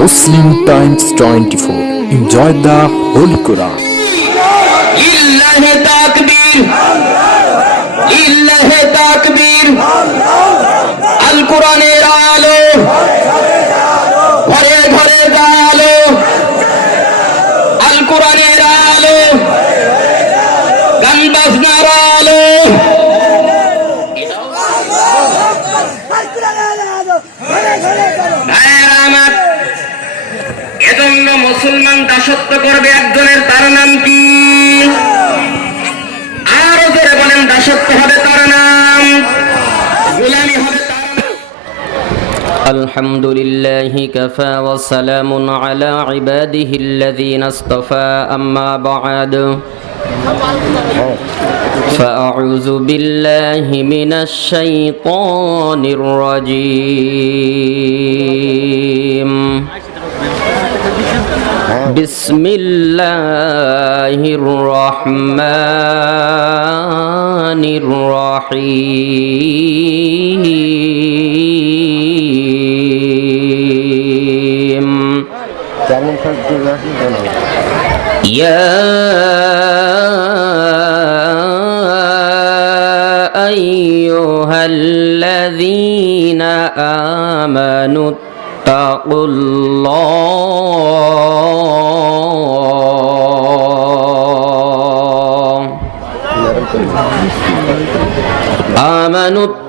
Muslim Times 24. Enjoy the Holy Quran. লিল্লাহে তাকবীর, লিল্লাহে তাকবীর। আল কোরআনের আলো, ঘরে ঘরে আলো, আল কোরআনের আলো, গান বাজনার আলো। ভাইয়েরা আমার, এজন্য মুসলমান দাসত্ব করবে একজনের, তার নাম কি? আরো জোরে বলেন, দাসত্ব হবে তার নাম, গোলামি হবে তার নাম। الحمد لله كفى وسلام على عباده الذين اصطفى أما بعد فأعوذ بالله من الشيطان الرجيم بسم الله الرحمن الرحيم يا أيها الذين آمنوا اتقوا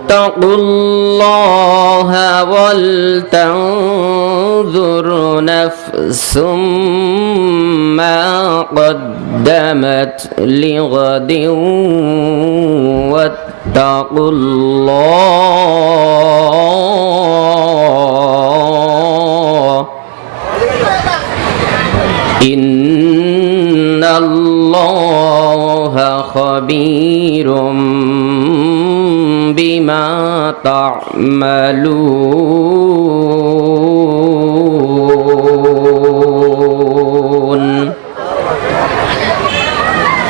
اتقوا الله ولتنظر نفس ما قدمت لغد واتقوا الله إن الله خبير بما تعملون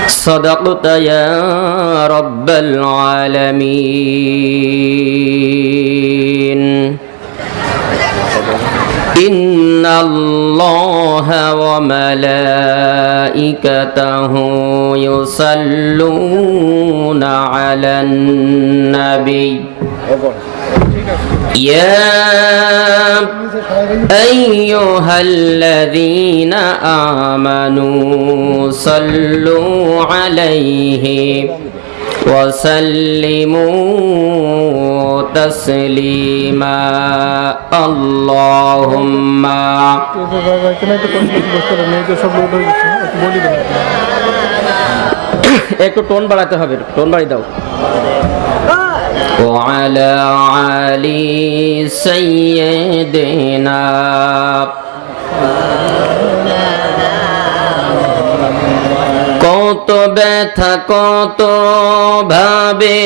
صدقت يا رب العالمين إن الله وملائكته يصلون على النبي يا أيها الذين آمنوا صلوا عليه وسلموا تسليما اللهم একটু টোন বাড়াতে হবে, টোন বাড়ি দাও। وعلى علي سيدنا কত ব্যথা কত ভাবে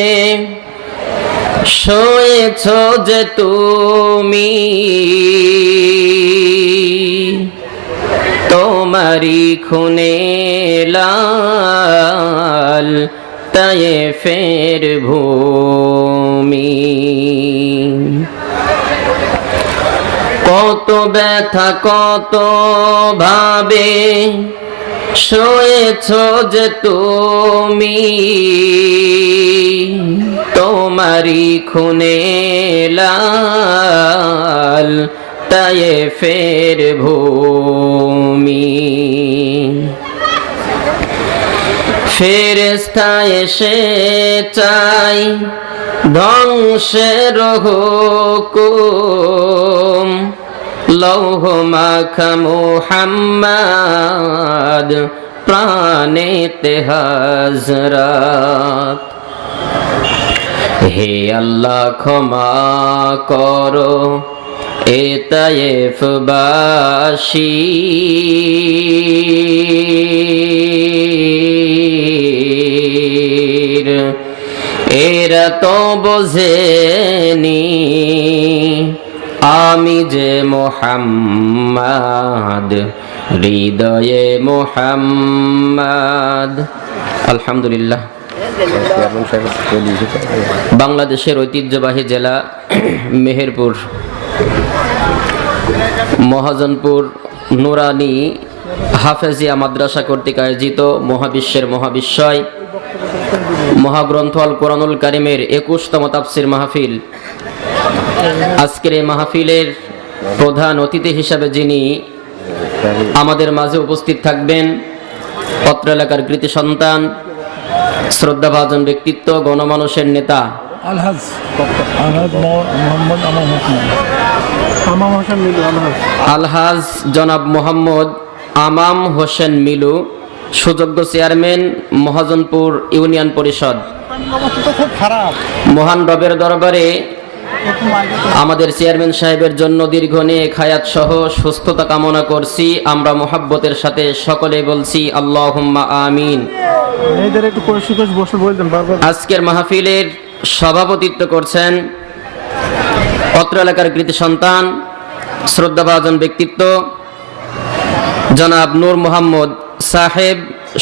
সয়েছ যে তুমি, তোমারি খুনে লাল তায়েফের ভূমি। কত ব্যথা কত ভাবে সয়েছ যে তুমি, তোমারি খুনে লাল তায়েফের ভূমি। ফেরেশতা এসে চাই ধ্বংসের হুকুম, লৌহ মাখা মুহাম্মদ প্রাণেতে হযরত। হে আল্লাহ ক্ষমা করো এ তায়েফবাসী, এরা তো বোঝেনি আমি যে মুহাম্মদ, হৃদয়ে মুহাম্মদ। আলহামদুলিল্লাহ। বাংলাদেশের ঐতিহ্যবাহী জেলা মেহেরপুর মহাজনপুর নুরানি হাফেজিয়া মাদ্রাসা কর্তৃক আয়োজিত মহাবিশ্বের মহাবিশ্বয় মহাগ্রন্থ আল কোরআনুল কারিমের 21তম তাফসির মাহফিল। আজকের এই মাহফিলের প্রধান অতিথি হিসাবে যিনি আমাদের মাঝে উপস্থিত থাকবেন, অত্র এলাকার কৃতি সন্তান, শ্রদ্ধাভাজন ব্যক্তিত্ব, গণমানুষের নেতা আলহাজ জনাব মোহাম্মদ আমাম হোসেন মিলু, সুযোগ্য চেয়ারম্যান মহাজনপুর ইউনিয়ন পরিষদ। মহান রবের দরবারে আমাদের চেয়ারম্যান সাহেবের জন্য দীর্ঘ নেক হায়াত সহ সুস্থতা কামনা করছি। আমরা মোহাব্বতের সাথে সকলে বলছি আল্লাহুম্মা আমিন। আজকের মাহফিলের সভাপতিত্ব করছেন অত্র এলাকার কৃতি সন্তান, শ্রদ্ধাভাজন ব্যক্তিত্ব জনাব নূর মোহাম্মদ সাহেব,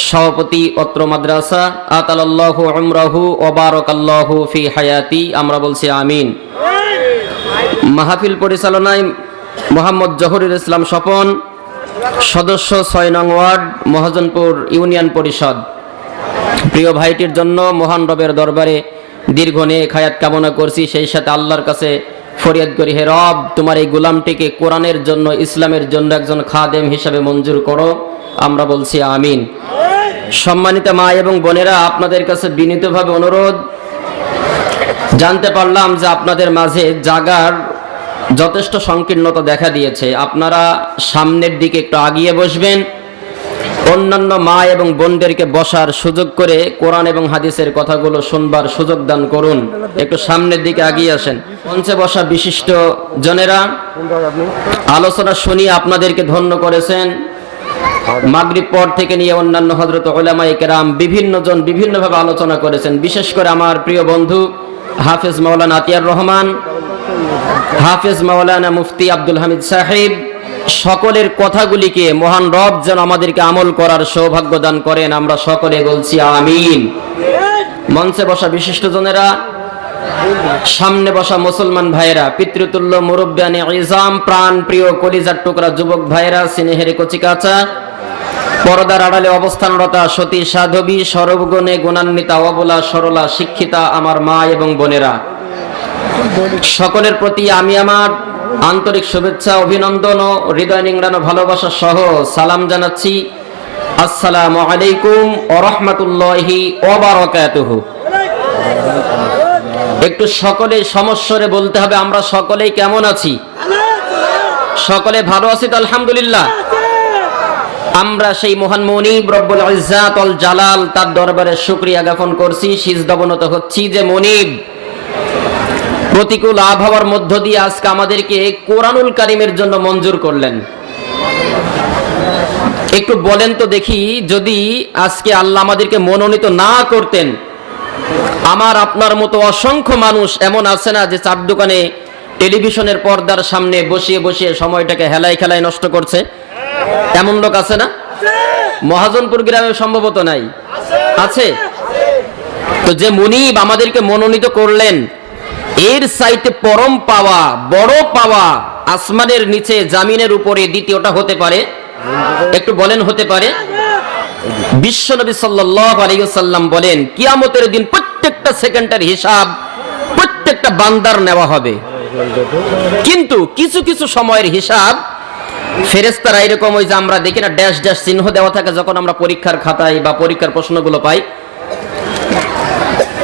সভাপতি অত্র মাদ্রাসা। আতালাল্লাহু উমরাহু ওয়া বারাকাল্লাহু ফি হায়াতি। আমরা বলছি আমিন। মাহফিল পরিচালনায় মোহাম্মদ জহুরুল ইসলাম স্বপন, সদস্য 6 নং ওয়ার্ড, মহাজনপুর ইউনিয়ন পরিষদ। প্রিয় ভাইটির জন্য মহান রবের দরবারে দীর্ঘ নেক হায়াত কামনা করছি। সেই সাথে আল্লাহর কাছে ফরিয়াদ করি, হে রব, তোমার এই গোলামটিকে কোরআনের জন্য, ইসলামের জন্য একজন খাদেম হিসাবে মঞ্জুর করো। আমরা বলছি আমিন। সম্মানিত মা এবং বোনেরা, আপনাদের কাছে বিনীতভাবে অনুরোধ, জানতে পারলাম যে আপনাদের মাঝে জাগার যথেষ্ট সংকীর্ণতা দেখা দিয়েছে। আপনারা সামনের দিকে একটু আগিয়ে বসবেন, অন্যান্য মা এবং বোনদেরকে বসার সুযোগ করে কোরআন এবং হাদিসের কথাগুলো শুনবার সুযোগ দান করুন। একটু সামনের দিকে আগিয়ে আসেন। মঞ্চে বসা বিশিষ্ট জনেরা, আলোচনা শুনিয়ে আপনাদেরকে ধন্য করেছেন। মাগরিব পর থেকে নিয়ে অন্যান্য হযরত উলামায়ে কেরাম বিভিন্ন জন বিভিন্নভাবে আলোচনা করেছেন। বিশেষ করে আমার প্রিয় বন্ধু হাফেজ মাওলানা আতিয়ার রহমান, হাফেজ মাওলানা মুফতি আব্দুল হামিদ সাহেব, সকলের কথাগুলিকে মহান রব যেন আমাদেরকে আমল করার সৌভাগ্য দান করেন। আমরা সকলে বলছি আমিন। মঞ্চে বসা বিশিষ্ট জনেরা, সামনে বসা মুসলমান ভাইয়েরা, পিতৃতুল্য মুরব্বিয়ানে ইজাম, প্রাণ প্রিয় কলিজার টুকরা যুবক ভাইয়েরা, স্নেহের কচিকাচা, পর্দার আড়ালে অবস্থানরতা সতী সাধবী, সর্বগুণে গুণান্বিতা, অবলা সরলা শিক্ষিতা আমার মা এবং বোনেরা, সকলের প্রতি আমি আমার আন্তরিক শুভেচ্ছা, অভিনন্দন ও হৃদয় নিংড়ানো ভালোবাসা সহ সালাম জানাচ্ছি। আসসালামু আলাইকুম ওয়া রাহমাতুল্লাহি ওয়া বারাকাতুহু। একটু সকলে সমস্বরে বলতে হবে, আমরা সকলেই কেমন আছি? সকলে ভালো আছি তো? আলহামদুলিল্লাহ। আমরা সেই মহান মুনিব রব্বুল ইজ্জাত ওয়াল জালাল, তার দরবারে শুকরিয়া জ্ঞাপন করছি, সিজদা অবনত হচ্ছি যে মুনিব প্রতিকূল আবহাওয়ার মধ্য দিয়ে আজকে আমাদেরকে কোরআনুল কারিমের জন্য মঞ্জুর করলেন। একটু বলেন তো দেখি, যদি আজকে আল্লাহ আমাদেরকে মনোনীত না করতেন, আমার আপনার মতো অসংখ্য মানুষ এমন আছে না যে চার দোকানে টেলিভিশনের পর্দার সামনে বসিয়ে বসিয়ে সময়টাকে হেলায় খেলায় নষ্ট করছে? এমন লোক আছে না? মহাজনপুর গ্রামে সম্ভবত নাই, আছে? তো যে মুনিব আমাদেরকে মনোনীত করলেন, এর চাইতে পরম পাওয়া, বড় পাওয়া আসমানের নিচে জামিনের উপরে দ্বিতীয়টা হতে পারে? একটু বলেন, হতে পারে? বিশ্বনবী সাল্লাল্লাহু আলাইহি ওয়াসাল্লাম বলেন, কিয়ামতের দিন প্রত্যেকটা সেকেন্ডের হিসাব প্রত্যেকটা বান্দার নেওয়া হবে, কিন্তু কিছু কিছু সময়ের হিসাব ফেরেশতারা এরকম, ওই যে আমরা দেখি না ড্যাশ ড্যাশ চিহ্ন দেওয়া থাকে যখন আমরা পরীক্ষার খাতায় বা পরীক্ষার প্রশ্নগুলো পাই,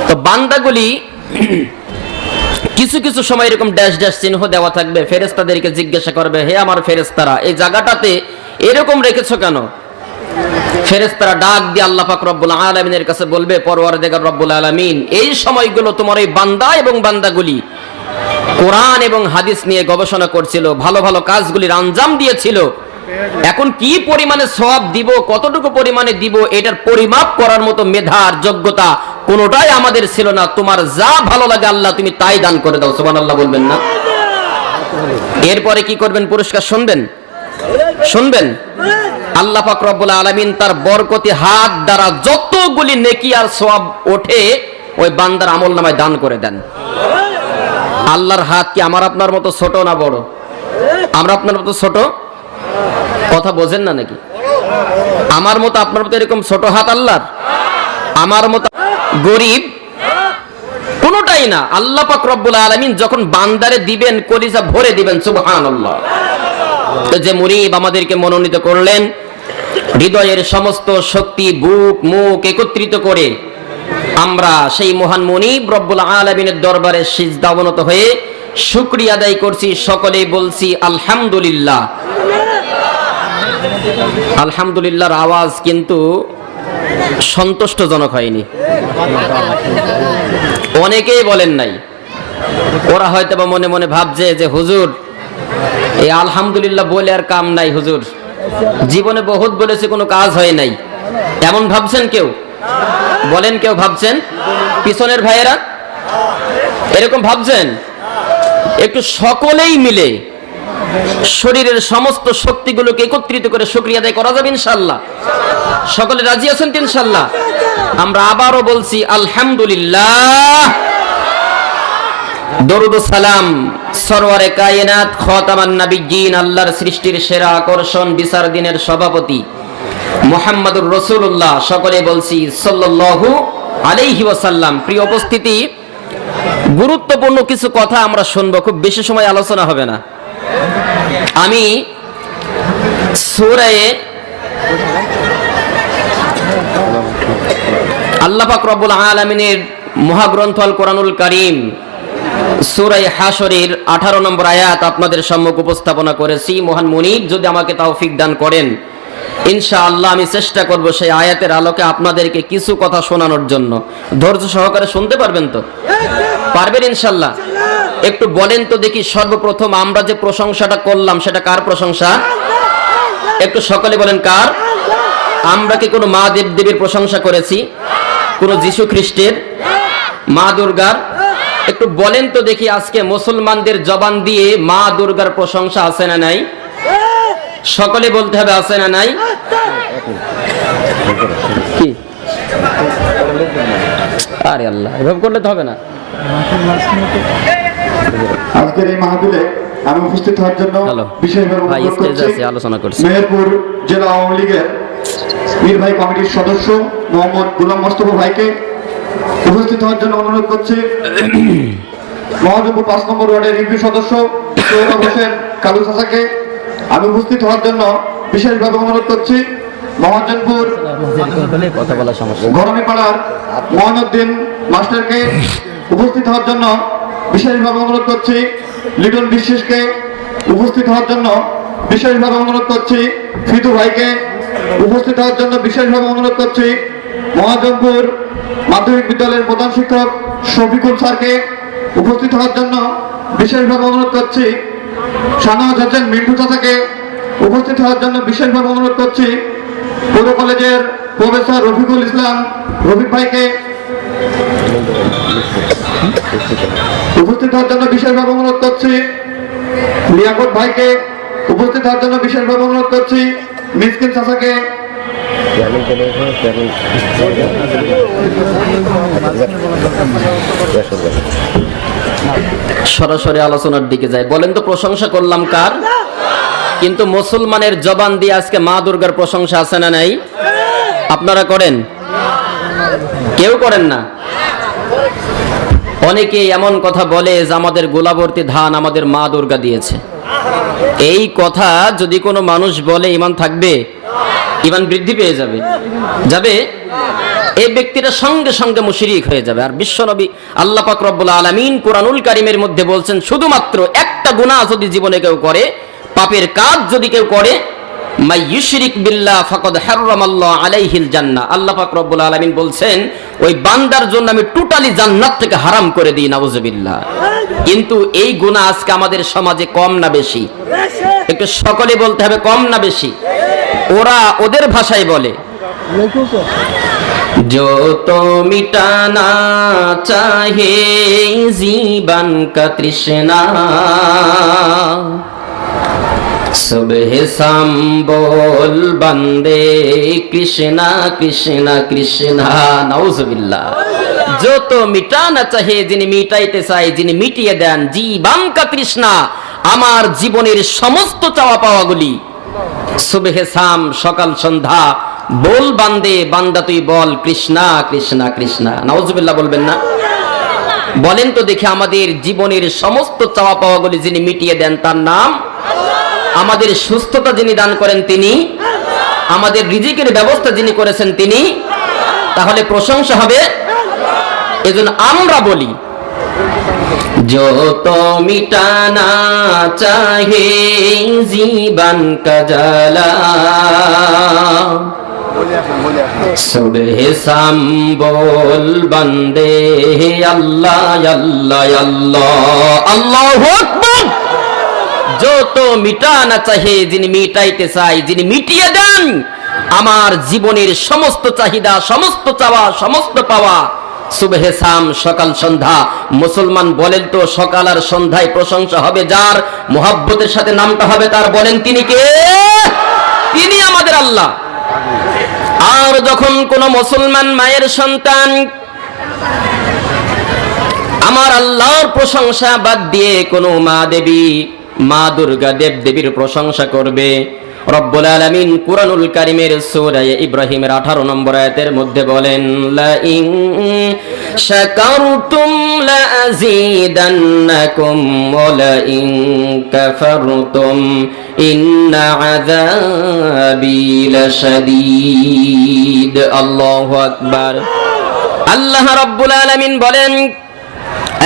তো বান্দাগুলি কিছু কিছু সময় এরকম ড্যাশ ড্যাশ চিহ্ন দেওয়া থাকবে। ফেরেশতাদেরকে জিজ্ঞাসা করবে, হে আমার ফেরেশতারা, এই জায়গাটাতে এরকম রেখেছো কেন? ফেরেশতারা ডাক দিয়ে আল্লাহ পাক রব্বুল আলামিনের কাছে বলবে, পরওয়ারদিগার রব্বুল আলামিন, এই সময়গুলো তোমার এই বান্দা এবং বান্দাগুলি কোরআন এবং হাদিস নিয়ে গবেষণা করছিল, ভালো ভালো কাজগুলির আঞ্জাম দিয়েছিল। এখন কি পরিমাণে সওয়াব দিব, কতটুকু পরিমাণে দিব, এটার পরিমাপ করার মতো মেধার যোগ্যতা কোনোটাই আমাদের ছিল না। তোমার যা ভালো লাগে আল্লাহ তুমি তাই দান করে দাও। সুবহানাল্লাহ বলবেন না? এরপরে কি করবেন? পুরস্কার শুনবেন, শুনবেন। আল্লাহ পাক রব্বুল আলামিন তার বরকতি হাত দ্বারা যতগুলি নেকি আর সওয়াব ওঠে ওই বান্দার আমলনামায় দান করে দেন। আল্লাহর হাত কি আমার আপনার মতো ছোট না বড়? আমরা আপনার মতো ছোট? কথা বোঝেন না নাকি? আমার মতো আপনার মতো এরকম ছোট হাত আল্লাহর? আমার মতো গরিব? কোনোটাই না। আল্লাহ পাক রব্বুল আলামিন যখন বান্দারে দিবেন কলিজা ভরে দিবেন, সুবহানাল্লাহ। তো যে মুরিব আমাদেরকে মনোনীত করলেন, হৃদয়ের সমস্ত শক্তি বুক মুখ একত্রিত করে আমরা সেই মহান মুনিব রব্বুল আলামিনের দরবারে সিজদা অবনত হয়ে শুকরিয়া আদায় করছি। সকলেই বলছি আলহামদুলিল্লাহ। আলহামদুলিল্লাহর আওয়াজ কিন্তু সন্তুষ্টজনক হয়নি। অনেকেই বলেন নাই। ওরা হয়তো বা মনে মনে ভাবছে যে হুজুর এই আলহামদুলিল্লাহ বলে আর কাম নাই, হুজুর জীবনে বহুত বলেছে কোনো কাজ হয় নাই, এমন ভাবছেন কেউ? বলেন, কেউ ভাবছেন? পিছনের ভাইয়েরা এরকম ভাবছেন? একটু সকলেই মিলে শরীরের সমস্ত শক্তিগুলোকে একত্রিত করে শুকরিয়া আদায় করা যাবে ইনশাআল্লাহ? সকলে রাজি আছেন তো ইনশাআল্লাহ? আমরা আবারও বলছি আলহামদুলিল্লাহ। দরুদ ও সালাম সরওয়ারে কায়নাত খাতামান নবিয়্যিন, আল্লাহর সৃষ্টির সেরা আকর্ষণ, বিচার দিনের সভাপতি মুহাম্মদুর রাসূলুল্লাহ, সকলে বলছি সাল্লাল্লাহু আলাইহি ওয়াসাল্লাম। প্রিয় উপস্থিতি, গুরুত্বপূর্ণ কিছু কথা আমরা শুনবো, খুব বেশি সময় আলোচনা হবে না। আমি সূরা আল্লাহ পাক রব্বুল আলামিনের মহাগ্রন্থ আল কোরআনুল কারীম সূরা হাশরের 18 নম্বর আয়াত আপনাদের সম্মুখে উপস্থাপনা করেছি। মহান মুনিব যদি আমাকে তৌফিক দান করেন, ইনশাআল্লাহ আমি চেষ্টা করব সেই আয়াতের আলোকে আপনাদেরকে কিছু কথা শোনানোর জন্য। ধৈর্য সহকারে শুনতে পারবেন তো? পারবেন ইনশাআল্লাহ? একটু বলেন তো দেখি, সর্বপ্রথম আমরা যে প্রশংসাটা করলাম সেটা কার প্রশংসা? একটু সকলে বলেন কার? আমরা কি কোনো মা দেব দেবীর প্রশংসা করেছি? কোন যীশু খ্রিস্টের? মা দুর্গার? একটু বলেন তো দেখি, আজকে মুসলমানদের জবান দিয়ে মা দুর্গার প্রশংসা আছে না নাই? সকলে বলতে হবে আছে না নাই? কি আরে আল্লাহ, এভাবে করলে তো হবে না। আজকের এই মাহফিলে আমি উপস্থিত হওয়ার জন্য বিশেষভাবে অনুরোধ করছি আলোচনা করছি মেহেরপুর জেলা আওয়ামী লীগের মীর ভাই কমিটির সদস্য মোহাম্মদ গোলাম মোস্তফা ভাইকে উপস্থিত হওয়ার জন্য অনুরোধ করছি। মহাজনপুর 5 নম্বর ওয়ার্ডের ইউপি সদস্য সৌরভ হোসেন কালু চাচাকে আমি উপস্থিত হওয়ার জন্য বিশেষভাবে অনুরোধ করছি। মহাজনপুর গরমিপাড়ার মহানুদ্দিন মাস্টারকে উপস্থিত হওয়ার জন্য বিশেষভাবে অনুরোধ করছি। লিটন বিশ্বাসকে উপস্থিত হওয়ার জন্য বিশেষভাবে অনুরোধ করছি। ফিতু ভাইকে উপস্থিত হওয়ার জন্য বিশেষভাবে অনুরোধ করছি। মহাজনপুর মাধ্যমিক বিদ্যালয়ের প্রধান শিক্ষক শফিকুল স্যারকে উপস্থিত হওয়ার জন্য বিশেষভাবে অনুরোধ করছি। শাহনওয়াজ হোসেন মিন্টু চাচাকে উপস্থিত হওয়ার জন্য বিশেষভাবে অনুরোধ করছি। পৌর কলেজের প্রফেসর রফিকুল ইসলাম রফিক ভাইকে উপস্থিত হওয়ার জন্য বিশেষভাবে অনুরোধ করছি। লিয়াকত ভাইকে উপস্থিত হওয়ার জন্য বিশেষভাবে অনুরোধ করছি। মিসকিন চাচাকে সরাসরি আলোচনার দিকে যায়। বলেন তো প্রশংসা করলাম কার? কিন্তু মুসলমানের জবান দিয়ে আজকে মা দুর্গার প্রশংসা আছে না নাই? আপনারা করেন? কেউ করেন না। অনেকে এমন কথা বলে যে আমাদের গোলাবর্তী ধান আমাদের মা দুর্গা দিয়েছে। এই কথা যদি কোনো মানুষ বলে ঈমান থাকবে? ঈমান বৃদ্ধি পেয়ে যাবে। এই ব্যক্তিটা সঙ্গে সঙ্গে মুশরিক হয়ে যাবে। আর বিশ্বনবী আল্লাহ পাক রব্বুল আলামিন কোরআনুল কারীমের মধ্যে বলছেন, শুধুমাত্র একটা গুনাহ যদি জীবনে কেউ করে, পাপের কাজ যদি কেউ করে, মাই ইউশরিক বিল্লাহ ফাকাদ হারামাল্লাহু আলাইহিল জান্নাহ, আল্লাহ পাক রব্বুল আলামিন বলছেন ওই বান্দার জন্য আমি টোটালি জান্নাত থেকে হারাম করে দিই, নাউজুবিল্লাহ। কিন্তু এই গুনাহ আজকে আমাদের সমাজে কম না বেশি? একটু সকলে বলতে হবে কম না বেশি? ওরা ওদের ভাষায় বলে, जो तो मिटाना चाहे जीवन का तृष्णा सुबह शाम बोल बंदे कृष्णा कृष्णा कृष्णा, नाउजुबिल्लाह। যত মিটানা চাহে, যিনি মিটাইতে চাই, যিনি মিটিয়ে দেন, জীবাঙ্কা তৃষ্ণা, আমার জীবনের সমস্ত চাওয়া পাওয়াগুলি। সুবহে শাম, সকাল সন্ধ্যা বল বান্দে, বান্দা তুই বল কৃষ্ণা কৃষ্ণা কৃষ্ণা। নাউজুবিল্লাহ বলবেন না? বলেন তো দেখি, আমাদের জীবনের সমস্ত চাওয়া পাওয়াগুলি যিনি মিটিয়ে দেন তার নাম। আমাদের সুস্থতা যিনি দান করেন তিনি, আমাদের রিজিকের ব্যবস্থা যিনি করেছেন তিনি। তাহলে প্রশংসা হবে। এজন্য আমরা বলি, যত মিটানা চাহে জীবন কা জ্বালা, সুবহে শাম বল বান্দে আল্লাহ আল্লাহ আল্লাহ, আল্লাহু আকবার। যত মিটানা চাহে, যিনি মিটাইতে চাই, যিনি মিটিয়ে দেন আমার জীবনের সমস্ত চাহিদা, সমস্ত চাওয়া, সমস্ত পাওয়া। সুবহে শাম, সকাল সন্ধ্যা। মুসলমান বলেন তো, সকাল আর সন্ধ্যায় প্রশংসা হবে যার, মুহাব্বতের সাথে নামটা হবে তার। বলেন তিনি কে? তিনি আমাদের আল্লাহ। আর যখন কোন মুসলমান মায়ের সন্তান আমার আল্লাহর প্রশংসা বাদ দিয়ে কোন মা দেবী, মা দুর্গা দেব দেবীর প্রশংসা করবে, রব্বুল আলামিন কুরআনুল কারীমের সূরা ইব্রাহিমের 18 নম্বর আয়াতের মধ্যে বলেন, লা ইন শাকারতুম লা আযীদান্নাকুম ওয়া লা ইন কাফারতুম ইন্না আযাবি লাশাদীদ। আল্লাহু আকবার। আল্লাহ রাব্বুল আলামিন বলেন,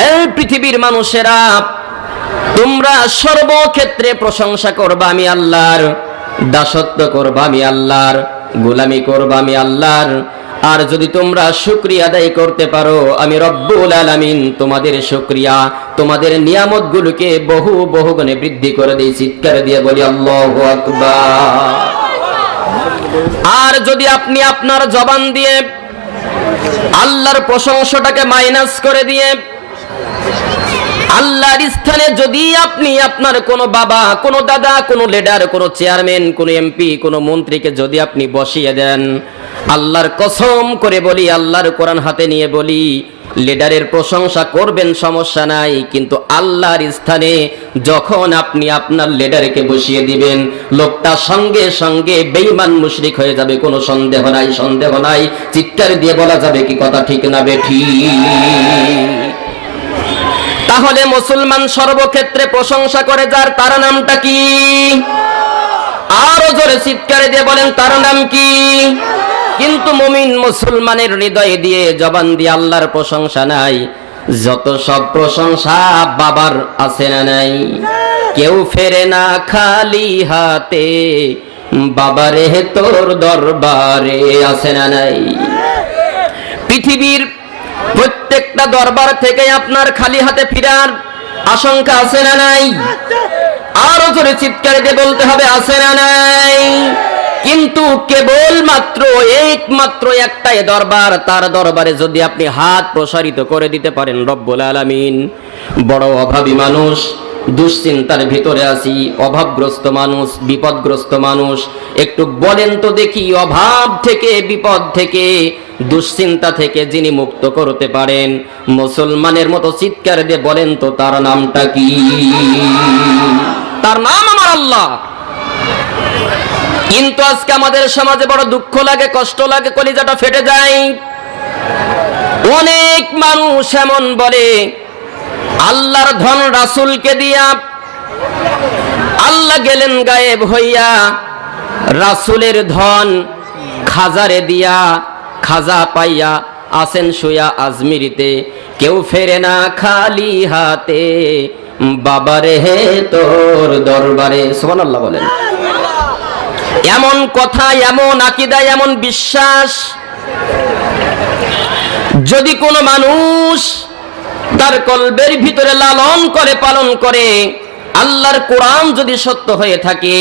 এই পৃথিবীর মানুষেরা, তোমরা সর্বক্ষেত্রে প্রশংসা করবা আমি আল্লাহর, দাসত্ব করবা আমি আল্লাহর, গোলামি করবা আমি আল্লাহর। আর যদি তোমরা শুকরিয়া আদায় করতে পারো, আমি রব্বুল আলামিন তোমাদের শুকরিয়া, তোমাদের নিয়ামতগুলোকে বহু বহু গুণে বৃদ্ধি করে দেই। চিৎকার দিয়ে বলি আল্লাহু আকবার। আর যদি আপনি আপনার জবান দিয়ে আল্লাহর প্রশংসাটাকে মাইনাস করে দিয়ে আল্লাহর স্থানে যদি আপনি আপনার কোন বাবা, কোন দাদা, কোন লিডার, কোন চেয়ারম্যান, কোন এমপি, কোন মন্ত্রীকে যদি আপনি বসিয়ে দেন, আল্লাহর কসম করে বলি, আল্লাহর কোরআন হাতে নিয়ে বলি, লিডারের প্রশংসা করবেন সমস্যা নাই, কিন্তু আল্লাহর স্থানে যখন আপনি আপনার লিডারকে বসিয়ে দিবেন, লোকটা সঙ্গে সঙ্গে বেঈমান মুশরিক হয়ে যাবে, কোনো সন্দেহ নাই, সন্দেহ নাই। চিৎকার দিয়ে বলা যাবে কি কথা ঠিক না বেঠিক? তাহলে মুসলমান সর্বক্ষেত্রে প্রশংসা করে যার, তার নামটা কি? আরো জোরে চিৎকার দিয়ে বলেন, তার নাম কি? কিন্তু মুমিন মুসলমানের হৃদয় দিয়ে, জবান দিয়ে আল্লাহর প্রশংসা নাই। যত সব প্রশংসা বাবার আছে না নাই? কেউ ফেরে না খালি হাতে, বাবারে তোর দরবারে আছে না নাই? পৃথিবীর প্রত্যেকটা দরবার থেকে আপনার খালি হাতে ফিরার আশঙ্কা আছে না নাই? আরো জোরে চিৎকার দিয়ে বলতে হবে, আছে না নাই? কিন্তু কেবল মাত্র একমাত্র একটাই দরবার, তার দরবারে যদি আপনি হাত প্রসারিত করে দিতে পারেন, রব্বুল আলামিন, বড় অভাবী মানুষ, দুশ্চিন্তার ভিতরে আছি, অভাবগ্রস্ত মানুষ, বিপদগ্রস্ত মানুষ, একটু বলেন তো দেখি, অভাব থেকে, বিপদ থেকে, দুশ্চিন্তা থেকে যিনি মুক্ত করতে পারেন, মুসলমানের মতো চিৎকার দিয়ে বলেন তো তার নামটা কি? তার নাম আমার আল্লাহ। কিন্তু আজকে আমাদের সমাজে বড় দুঃখ লাগে, কষ্ট লাগে, কলিজাটা ফেটে যায়। অনেক মানুষ এমন বলে, আল্লাহর ধন রাসূলকে দিয়া, আল্লাহ গেলেন গায়েব হইয়া, রাসূলের ধন খাজারে দিয়া, খাজা পাইয়া আসেন শুয়া আজমিরিতে, কেউ ফেরে না খালি হাতে, বাবারে হে তোর দরবারে। সুবহানাল্লাহ বলেন। এমন কথা, এমন আকীদা, এমন বিশ্বাস যদি কোনো মানুষ তার কলবের ভিতরে লালন করে, পালন করে, আল্লাহর কোরআন যদি সত্য হয়ে থাকে,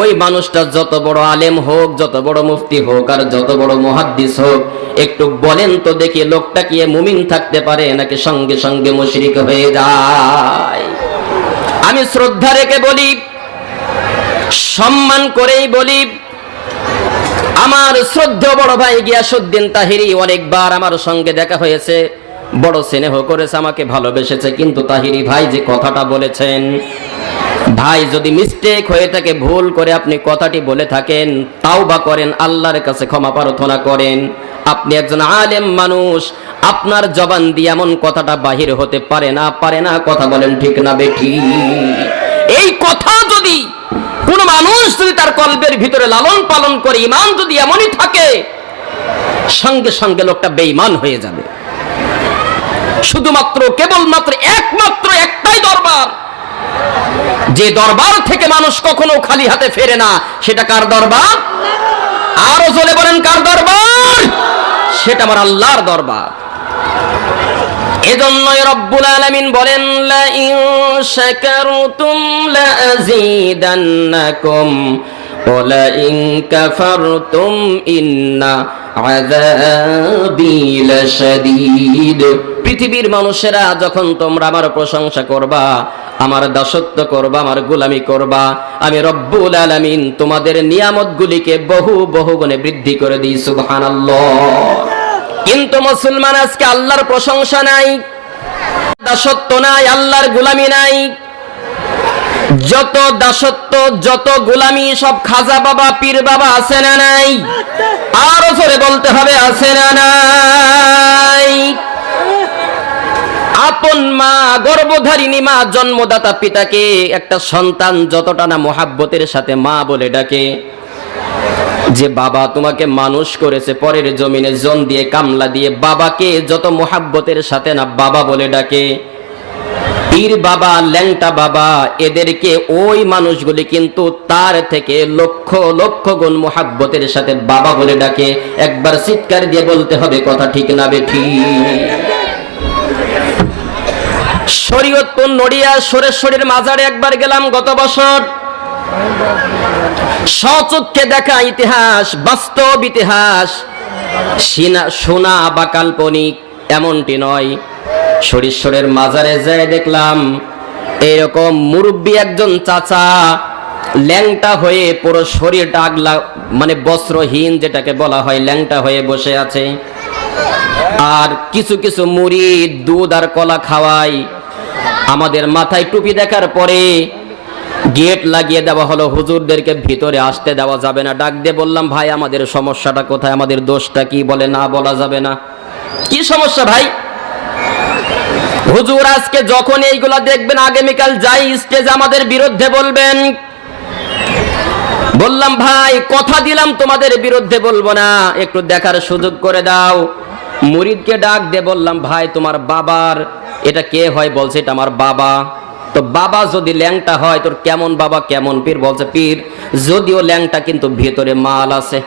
ওই মানুষটা যত বড় আলেম হোক, যত বড় মুফতি হোক, আর যত বড় মুহাদ্দিস হোক, একটু বলেন তো দেখি, লোকটা কি মুমিন থাকতে পারে নাকি সঙ্গে সঙ্গে মুশরিক হয়ে যায়? আমি শ্রদ্ধা রেখে বলি, সম্মান করেই বলি, আমার শ্রদ্ধেয় বড় ভাই গিয়াসউদ্দিন তাহিরি অনেকবার আমার সঙ্গে দেখা হয়েছে, বড় স্নেহ করেছে, আমাকে ভালোবেসেছে। কিন্তু তাহিরি ভাই যে কথাটা বলেছেন, ভাই যদি মিস্টেক হয়ে থাকে, ভুল করে আপনি কথাটি বলে থাকেন, তাওবা করেন, আল্লাহর কাছে ক্ষমা প্রার্থনা করেন। আপনি একজন আলেম মানুষ, আপনার জবান দিয়ে এমন কথাটা বাহির হতে পারে না, কথা বলেন ঠিক না বেঠি? এই কথা যদি কোন মানুষ যদি তার কলবের ভিতরে লালন পালন করে, ঈমান যদি এমনই থাকে, সঙ্গে সঙ্গে লোকটা বেঈমান হয়ে যাবে। শুধুমাত্র কেবলমাত্র একমাত্র একটাই দরবার, যে দরবার থেকে মানুষ কখনো খালি হাতে ফেরে না, সেটা কার দরবার? আরো জোরে বলেন, কার দরবার? সেটা আমার আল্লাহর দরবার। এজন্যই রব্বুল আলামিন বলেন, লা ইন শাকারতুম লা আযীদান্নাকুম ওয়া লা ইন কাফারতুম ইন্না আযাবি লাশাদীদ। পৃথিবীর মানুষেরা যখন তোমরা আমার প্রশংসা করবা, আমার দাসত্ব করবা, আমার গোলামি করবা, আমি রব্বুল আলামিন তোমাদের নিয়ামতগুলিকে বহু বহু গুণে বৃদ্ধি করে দিই। সুবহানাল্লাহ। কিন্তু মুসলমান আজকে আল্লাহর প্রশংসা নাই, দাসত্ব নাই, আল্লাহর গোলামি নাই। যত দাসত্ব, যত গোলামি সব খাজা বাবা, পীর বাবা আছে না নাই? আরো জোরে বলতে হবে, আছে না নাই? আপন মা, গর্ভধারিণী মা, জন্মদাতা পিতাকে একটা সন্তান যতটা না মোহাব্বতের সাথে মা বলে ডাকে, যে বাবা তোমাকে মানুষ করেছে পরের জমিনে জন দিয়ে কামলা দিয়ে, বাবাকে যত মোহাব্বতের সাথে না বাবা বলে ডাকে, পীর বাবা, ল্যাংটা বাবা, এদেরকে ওই মানুষগুলি কিন্তু তার থেকে লক্ষ লক্ষ গুণ মোহাব্বতের সাথে বাবা বলে ডাকে। একবার চিৎকার দিয়ে বলতে হবে, কথা ঠিক না বেঠিক? শরীয়তপুর নড়িয়া সুরেশ্বরীর মাজারে একবার গেলাম গত বছর। স্বচক্ষে দেখা ইতিহাস, বাস্তব ইতিহাস, শোনা বা কাল্পনিক এমনটি নয়। সুরেশ্বরের মাজারে যায় দেখলাম এরকম মুরব্বী একজন চাচা, ল্যাংটা হয়ে পুরো শরীরটা আগলা, মানে বস্ত্রহীন যেটাকে বলা হয়, ল্যাংটা হয়ে বসে আছে। আর কিছু কিছু মুরিদ দুধ আর কলা খাওয়ায়। আমাদের মাথায় টুপি দেখার পরে গেট লাগিয়ে দেওয়া হলো, হুজুরদেরকে ভিতরে আসতে দেওয়া যাবে না। ডাক দিয়ে বললাম, ভাই আমাদের সমস্যাটা কোথায়, আমাদের দোষটা কি? বলে না, বলা যাবে না। কি সমস্যা ভাই? হুজুর আজকে যখন এইগুলা দেখবেন, আগামীকাল যাই স্টেজে আমাদের বিরুদ্ধে বলবেন। বললাম, ভাই কথা দিলাম তোমাদের বিরুদ্ধে বলবো না, একটু দেখার সুযোগ করে দাও। মুরিদকে ডাক দিয়ে বললাম, ভাই তোমার বাবার এটা কে হয়? বলছে এটা আমার বাবা। তো বাবা যদি ল্যাংটা হয়, তোর কেমন বাবা, কেমন পীর? বলছে পীর। যদিও ল্যাংটা কিন্তু ভেতরে মাল আছে।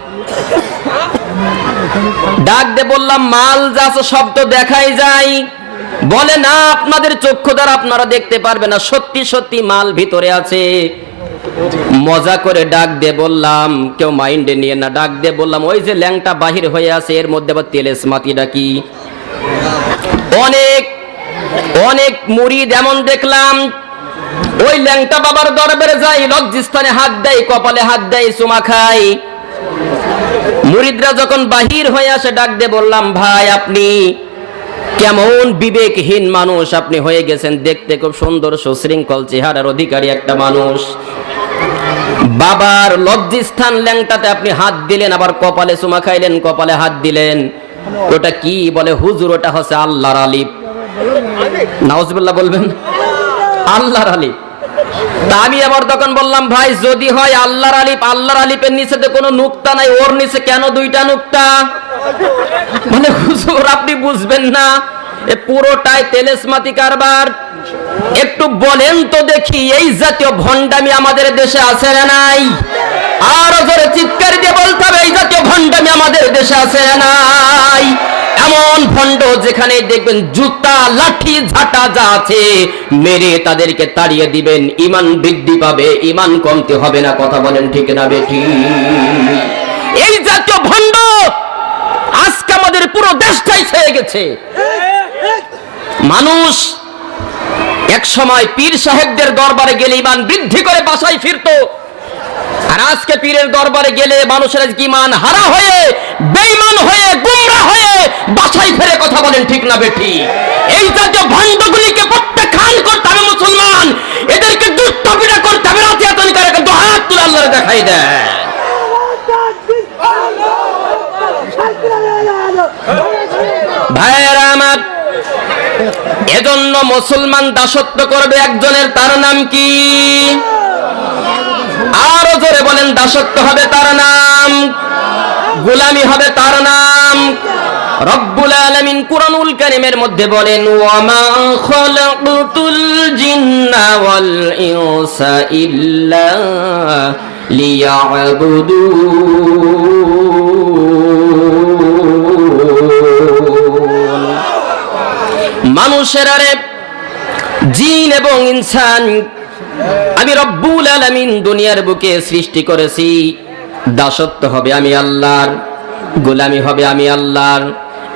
ডাক দিয়ে বললাম, মাল যা আছে সব তো দেখাই যায়। বলে না, আপনাদের চক্ষু দ্বারা আপনারা দেখতে পারবে না, সত্যি সত্যি মাল ভিতরে আছে। মজা করে ডাক দিয়ে বললাম, কেউ মাইন্ডে নিয়ে না, ডাক দিয়ে বললাম, ওই যে ল্যাংটা বাহির হয়ে আছে, এর মধ্যে আবার তেলেস মাটিটা কি? অনেক অনেক মুরিদ এমন দেখলাম, ওই ল্যাংটা বাবার দরবারে যায়, লজ্জিস্থানে হাত দেয়, কপালে হাত দেয়, চুমা খায়। মুরিদরা যখন বাহির হয়ে আসে, ডাক দিয়ে বললাম, ভাই আপনি কেমন বিবেকহীন মানুষ আপনি হয়ে গেছেন। দেখতে খুব সুন্দর সুশৃঙ্খল চেহারার অধিকারী একটা মানুষ, বাবার লজ্জিস্থান ল্যাংটাতে আপনি হাত দিলেন, আবার কপালে চুমা খাইলেন, কপালে হাত দিলেন। ওটা কি? বলে হুজুর ওটা হচ্ছে আল্লাহর আলিফ। নাউজুবিল্লাহ বলবেন, আল্লাহর আলিফ। তা আমি আবার তখন বললাম, ভাই যদি হয় আল্লাহর আলিফ, আল্লাহর আলিফের নিচে তো কোনো নুক্তা নাই, ওর নিচে কেন দুইটা নুক্তা? মানে হুজুর আপনি বুঝবেন না, এ পুরোটাই তেলেসমাতি কারবার। একটু বলেন তো দেখি, এই জাতীয় ভণ্ডামি আমাদের দেশে আছে না নাই? আরো জোরে চিৎকার দিয়ে বলতে হবে, এই জাতীয় ভণ্ডামি আমাদের দেশে আছে না নাই? এমন ভণ্ড যেখানে দেখবেন জুতা, লাঠি, ঝাঁটা যা আছে মেরে তাদেরকে তাড়িয়ে দিবেন, ঈমান বৃদ্ধি পাবে, ঈমান কমতে হবে না। কথা বলেন ঠিক না বেঠি? এই জাতীয় ভণ্ড আজকে আমাদের পুরো দেশটাই ছেয়ে গেছে। মানুষ এক সময় পীর সাহেবদের দরবারে গেলে ঈমান বৃদ্ধি করে বাসায় ফিরতো, আর আজকে পীরের দরবারে গেলে মানুষের আজকে ঈমান হারা হয়ে, বেঈমান হয়ে, গুমরা হয়ে বাসায় ফিরে কথা বলেন, ঠিক না বেঠি? এই জাতীয় ভণ্ডগুলিকে প্রত্যাখ্যান করতে হবে মুসলমান, এদেরকে দুষ্টপিটা করতে হবে, রাতিয়াতন করে দুহাত তুলে আল্লাহর দেখাই দেয়। ভাইয়েরা আমার, এজন্য মুসলমান দাসত্ব করবে একজনের, তার নাম কি? আরো জোরে বলেন, দাসত্ব হবে তার নাম, গোলামি হবে তার নাম। রব্বুল আলামিন কুরআনুল কারীমের মধ্যে বলেন, ওয়া মা খালাকতুল জিন্না ওয়াল ইনসা ইল্লা লিয়াবুদুন। মানুষের আরে জিন এবং ইনসান আমি রব্বুল আলামিন দুনিয়ার বুকে সৃষ্টি করেছি, দাসত্ব হবে আমি আল্লাহর, গোলামি হবে আমি আল্লাহর।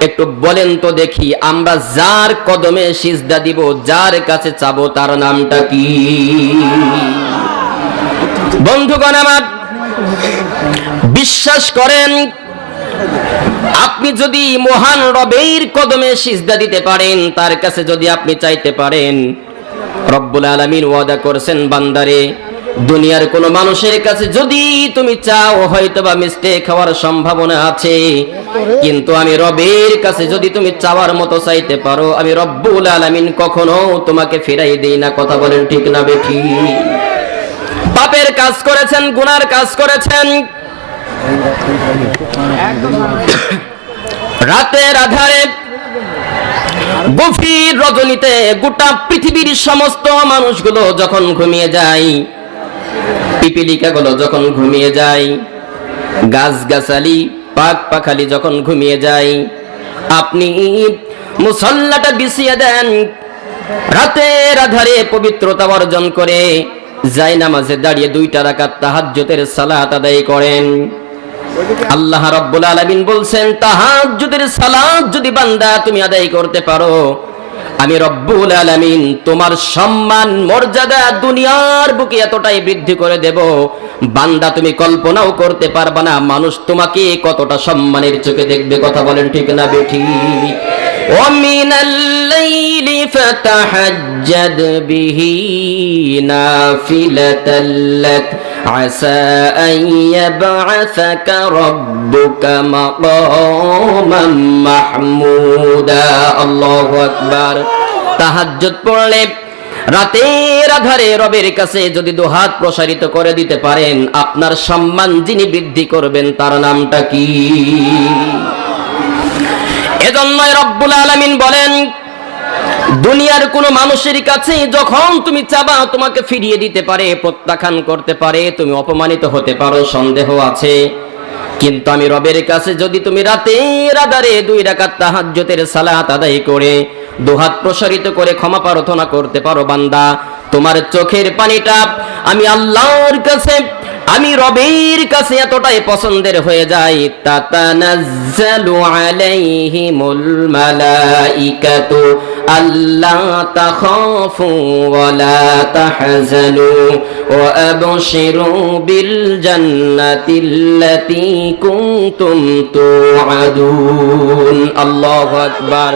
একটু বলেন তো দেখি, আমরা যার কদমে সিজদা দিব, যার কাছে চাবো, তার নামটা কি? বন্ধুগণ আমার, বিশ্বাস করেন, আপনি যদি মহান রবের কদমে সিজদা দিতে পারেন, তার কাছে যদি আপনি চাইতে পারেন, রব্বুল আলামিন ওয়াদা করেছেন, বান্দারে দুনিয়ার কোন মানুষের কাছে যদি তুমি চাও, হয়তোবা মিস্টেক হওয়ার সম্ভাবনা আছে, কিন্তু আমি রবের কাছে যদি তুমি চাওয়ার মতো চাইতে পারো, আমি রব্বুল আলামিন কখনো তোমাকে ফিরাই দেই না। কথা বলেন, ঠিক না বেঠি? পাপের কাজ করেছেন, গুনার কাজ করেছেন, রাতের আধারে গভীর রজনীতে গোটা পৃথিবীর সমস্ত মানুষগুলো যখন ঘুমিয়ে যায়, পিপিলিকাগুলো যখন ঘুমিয়ে যায়, গাছগাছালি পাক পাখালি যখন ঘুমিয়ে যায়, আপনি মুসল্লাটা বিছিয়ে দেন, রাতের আধারে পবিত্রতা অর্জন করে জায়নামাজে দাঁড়িয়ে 2 রাকাত তাহাজ্জুদের সালাত আদায় করেন। আল্লাহ রাব্বুল আলামিন বলছেন, তাহাজ্জুদের সালাত যদি বান্দা তুমি আদায় করতে পারো, আমি রব্বুল আলামিন তোমার সম্মান মর্যাদা দুনিয়ার বুকে এতটাই বৃদ্ধি করে দেব, বান্দা তুমি কল্পনাও করতে পারবা না মানুষ তোমাকে কতটা সম্মানের চোখে দেখবে। কথা বলেন, ঠিক না বেঠি? وَمِنَ اللَّيْلِ فَتَهَجَّدْ بِهِ نَافِلَةً لَكَ عَسَىٰ أَن يَبْعَثَكَ رَبُّكَ مَقَامًا مَحْمُودًا। আল্লাহু আকবার। তাহাজ্জুদ পড়লে রাতের আধারে রবের কাছে যদি দুহাত প্রসারিত করে দিতে পারেন, আপনার সম্মান যিনি বৃদ্ধি করবেন, তার নামটা কি? এজন্যই রব্বুল আলামিন বলেন, দুনিয়ার কোন মানুষের কাছে যখন তুমি চাবা তোমাকে ফিরিয়ে দিতে পারে, প্রত্যাখ্যান করতে পারে, তুমি অপমানিত হতে পারো, সন্দেহ আছে, কিন্তু আমি রবের কাছে যদি তুমি রাতের আধারে 2 রাকাত তাহাজ্জুদের সালাত আদায় করে দুহাত প্রসারিত করে ক্ষমা প্রার্থনা করতে পারো, বান্দা তোমার চোখের পানিটা আমি আল্লাহর কাছে, আমি রবের কাছে এতটাই পছন্দের হয়ে যায়, তাতানাজ্জালু আলাইহিমুল মালাইকাতু আল্লা তাখাফু ওয়া লা তাহজানু ওয়া আবশিরু বিল জান্নাতিল্লাতী কুনতুম তুআদুন। আল্লাহু আকবার।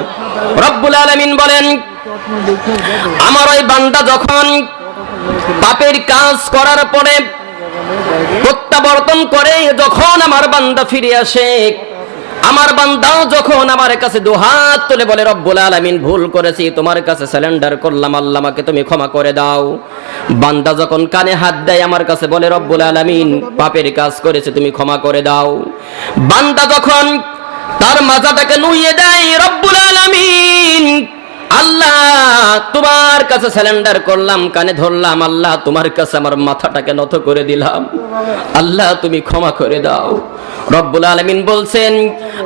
রব্বুল আলামিন বলেন, আমার ওই বান্দা যখন পাপের কাজ করার পরে প্রত্যাবর্তন করে, যখন আমার বান্দা ফিরে আসে, আমার বান্দাও যখন আমার কাছে দুহাত তুলে বলে, রব্বুল আলামিন ভুল করেছি, তোমার কাছে সারেন্ডার করলাম, আল্লাহ আমাকে তুমি ক্ষমা করে দাও। বান্দা যখন কানে হাত দেয় আমার কাছে বলে, রব্বুল আলামিন পাপের কাজ করেছে, তুমি ক্ষমা করে দাও। বান্দা যখন তার মাথাটাকে নুইয়ে দেয়, রব্বুল আলামিন আল্লাহ তোমার কাছে সারেন্ডার করলাম, কানে ধরলাম, আল্লাহ তোমার কাছে আমার মাথাটাকে নত করে দিলাম, আল্লাহ তুমি ক্ষমা করে দাও। রব্বুল আলামিন বলছেন,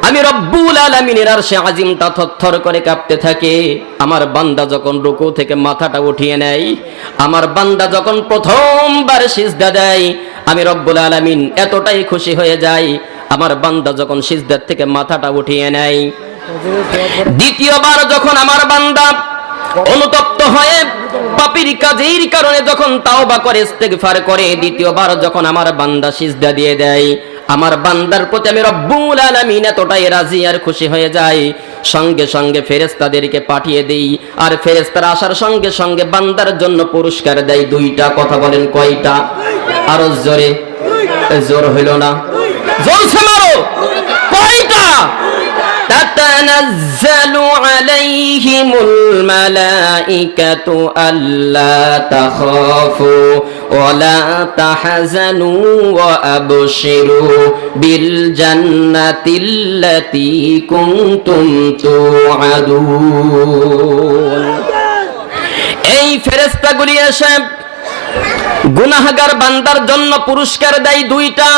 আমি রব্বুল আলামিনের আরশে আজিমটা থরথর করে কাঁপতে থাকে। আমার বান্দা যখন রুকু থেকে মাথাটা উঠিয়ে নেয়, আমার বান্দা যখন প্রথমবার সিজদা দেয়, আমি রব্বুল আলামিন এতটাই খুশি হয়ে যাই। আমার বান্দা যখন সিজদার থেকে মাথাটা উঠিয়ে নেয়, দ্বিতীয়বার যখন আমার বান্দা অনুতপ্ত হয়ে পাপীর কাজের কারণে যখন তাওবা করে ইস্তেগফার করে, দ্বিতীয়বার যখন আমার বান্দা সিজদা দিয়ে দেয়, আমার বান্দার প্রতি আমি রব্বুল আলামিন এতটাই রাজি আর খুশি হয়ে যাই, সঙ্গে সঙ্গে ফেরেশতাদেরকে পাঠিয়ে দেই, আর ফেরেশতারা আসার সঙ্গে সঙ্গে বান্দার জন্য পুরস্কার দেয় দুইটা। কথা বলেন কয়টা? আরো জোরে, জোর হইল না, জোরছে মারো, কয়টা? تتنزل عليهم الملائكة ألا تخافوا ولا تحزنوا وأبشروا بالجنة التي كنتم توعدون। এই ফেরেশতাগুলি এসে গুনাহগার বান্দার জন্য পুরস্কার দেয় দুইটা।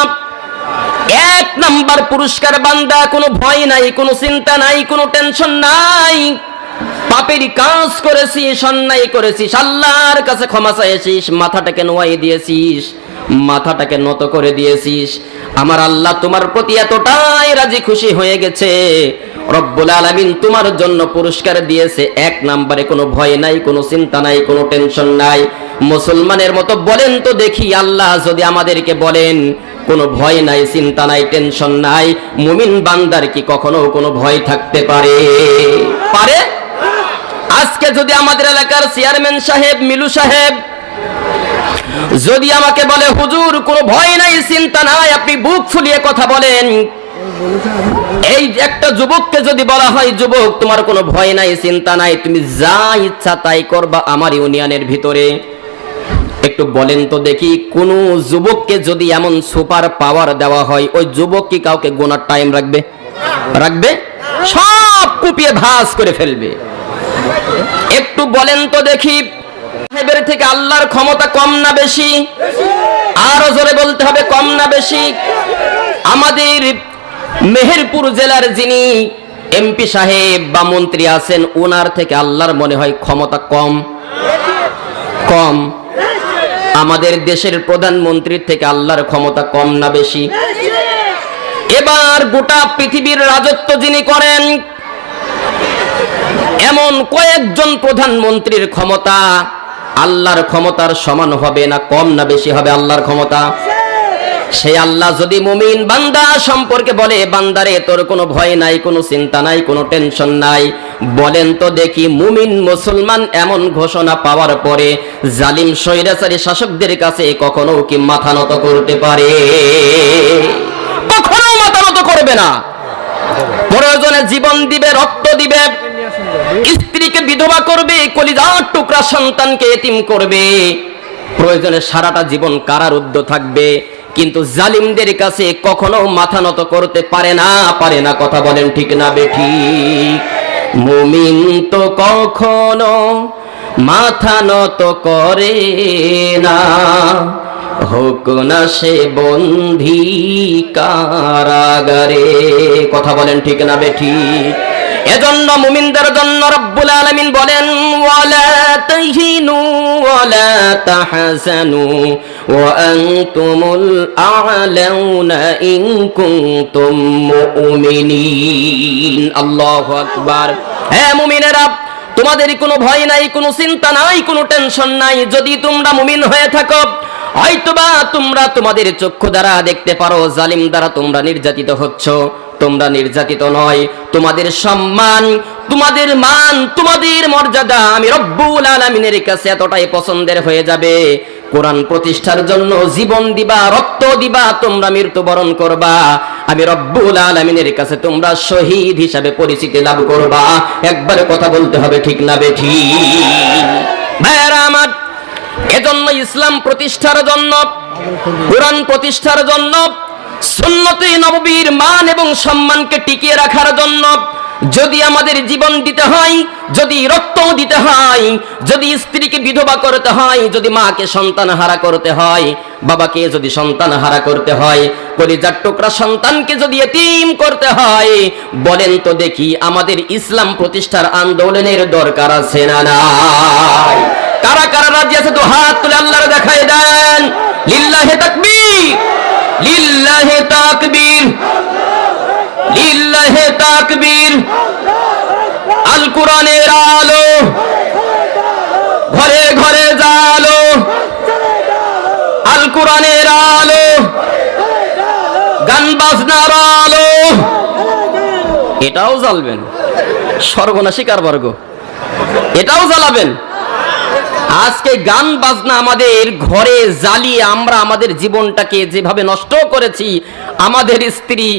এক নাম্বার পুরস্কার, বান্দা কোনো ভয় নাই, কোনো চিন্তা নাই, কোনো টেনশন নাই, পাপের কাজ করেছিস, অন্যায় করেছিস, আল্লাহর কাছে ক্ষমা চাইছিস, মাথাটাকে নোয়াই দিয়েছিস, মাথাটাকে নত করে দিয়েছিস, আমার আল্লাহ তোমার প্রতি এতটাই রাজি খুশি হয়ে গেছে, রব্বুল আলামিন তোমার জন্য পুরস্কার দিয়েছে। এক নম্বরে কোনো ভয় নাই, কোনো চিন্তা নাই, কোনো টেনশন নাই। মুসলমানের মতো বলেন তো দেখি, আল্লাহ যদি আমাদেরকে বলেন কোনো ভয় নাই, চিন্তা নাই, টেনশন নাই, মুমিন বান্দার কি কখনো কোনো ভয় থাকতে পারে? পারে? আজকে যদি আমাদের এলাকার চেয়ারম্যান সাহেব, মিলু সাহেব যদি আমাকে বলে হুজুর কোনো ভয় নাই, চিন্তা নাই, আপনি বুক ফুলিয়ে কথা বলেন, এই একটা যুবককে যদি বলা হয় যুবক তোমার কোনো ভয় নাই, চিন্তা নাই, তুমি যা ইচ্ছা তাই করবা আমার ইউনিয়নের ভিতরে, একটু বলেন তো দেখি কোন যুবককে যদি এমন সুপার পাওয়ার দেওয়া হয়, ওই যুবক কি কাউকে গোনার টাইম রাখবে? রাখবে? সব কুপিয়ে ভাঁজ করে ফেলবে। একটু বলেন তো দেখি সাহেবের থেকে আল্লাহর ক্ষমতা কম না বেশি? আরো জোরে বলতে হবে, কম না বেশি? আমাদের মেহেরপুর জেলার যিনি এমপি সাহেব বা মন্ত্রী আছেন, ওনার থেকে আল্লাহর মনে হয় ক্ষমতা কম? কম। আমাদের দেশের প্রধানমন্ত্রীর থেকে আল্লাহর ক্ষমতা কম না বেশি? এবার গোটা পৃথিবীর রাজত্ব যিনি করেন, এমন কয়েকজন প্রধানমন্ত্রীর ক্ষমতা আল্লাহর ক্ষমতার সমান হবে না কম না বেশি হবে আল্লাহর ক্ষমতা? সে আল্লাহ যদি মুমিন বান্দা সম্পর্কে বলে, বান্দারে তোর কোনো ভয় নাই, কোনো চিন্তা নাই, কোনো টেনশন নাই, বলেন তো দেখি মুমিন মুসলমান এমন ঘোষণা পাওয়ার পরে জালিম স্বৈরাচারী শাসকদের কাছে কখনো কি মাথা নত করতে পারে? কখনো মাথা নত করবে না। প্রয়োজনে জীবন দিবে, রক্ত দিবে, স্ত্রীকে বিধবা করবে, কলিজার টুকরা সন্তানকে এতিম করবে, প্রয়োজনে সারাটা জীবন কারারুদ্ধ থাকবে, কিন্তু জালিমদের কাছে কখনো মাথা নত করতে পারে না। পারে না, কথা বলেন ঠিক না বেঠিক? মুমিন তো কখনো মাথা নত করে না, হোক না সে বন্দী কারাগারে। কথা বলেন ঠিক না বেঠিক? এজন্য মুমিনদের জন্য রব্বুল আলামিন বলেন, ওয়ালা তাহিনু ওয়ালা তাহজানু ওয়া আনতুমুল আ'লাউনা ইন কুনতুম মুমিনিন। আল্লাহু আকবার। হে মুমিনেরা, তোমাদের কোনো ভয় নাই, কোনো চিন্তা নাই, কোনো টেনশন নাই, যদি তোমরা মুমিন হয়ে থাকো। হয়তোবা তোমরা তোমাদের চক্ষু দ্বারা দেখতে পারো জালিম দ্বারা তোমরা নির্যাতিত হচ্ছ, তোমরা নির্যাতিত নয়। তোমাদের সম্মান, তোমাদের মান, তোমাদের মর্যাদা আমি রব্বুল আলামিনের কাছে এতটাই পছন্দের হয়ে যাবে, কোরআন প্রতিষ্ঠার জন্য জীবন দিবা, রক্ত দিবা, তোমরা মৃত্যুবরণ করবা, আমি রব্বুল আলামিনের কাছে তোমরা শহীদ হিসাবে পরিচিতি লাভ করবা। একবার কথা বলতে হবে ঠিক না বেঠিক? ভাইরা আমার, এজন্য ইসলাম প্রতিষ্ঠার জন্য, কোরআন প্রতিষ্ঠার জন্য, সুন্নতে নববীর মান এবং সম্মানকে টিকিয়ে রাখার জন্য যদি আমাদের জীবন দিতে হয়, যদি রক্ত দিতে হয়, যদি স্ত্রীকে বিধবা করতে হয়, যদি মাকে সন্তান হারা করতে হয়, বাবাকে যদি সন্তান হারা করতে হয়, কলিজার টুকরা সন্তানকে যদি এতিম করতে হয়, বলেন তো দেখি আমাদের ইসলাম প্রতিষ্ঠার আন্দোলনের দরকার আছে না নাই? কারা কারা রাজি আছে? তো হাত তুলে আল্লাহর দেখায় দেন। লিল্লাহি তাকবীর, লিল্লাহি তাকবীর, লিল্লাহি তাকবীর। আল কোরআনের আলো ঘরে ঘরে জালো, আল কোরআনের আলো, গান বাজনার আলো, এটাও জ্বালবেন। সর্বনাশী কারবর্গ, এটাও জ্বালাবেন। আজকে গান বাজনা আমাদের ঘরে জ্বালিয়ে আমরা আমাদের জীবনটাকে যেভাবে নষ্ট করেছি, আমাদের স্ত্রী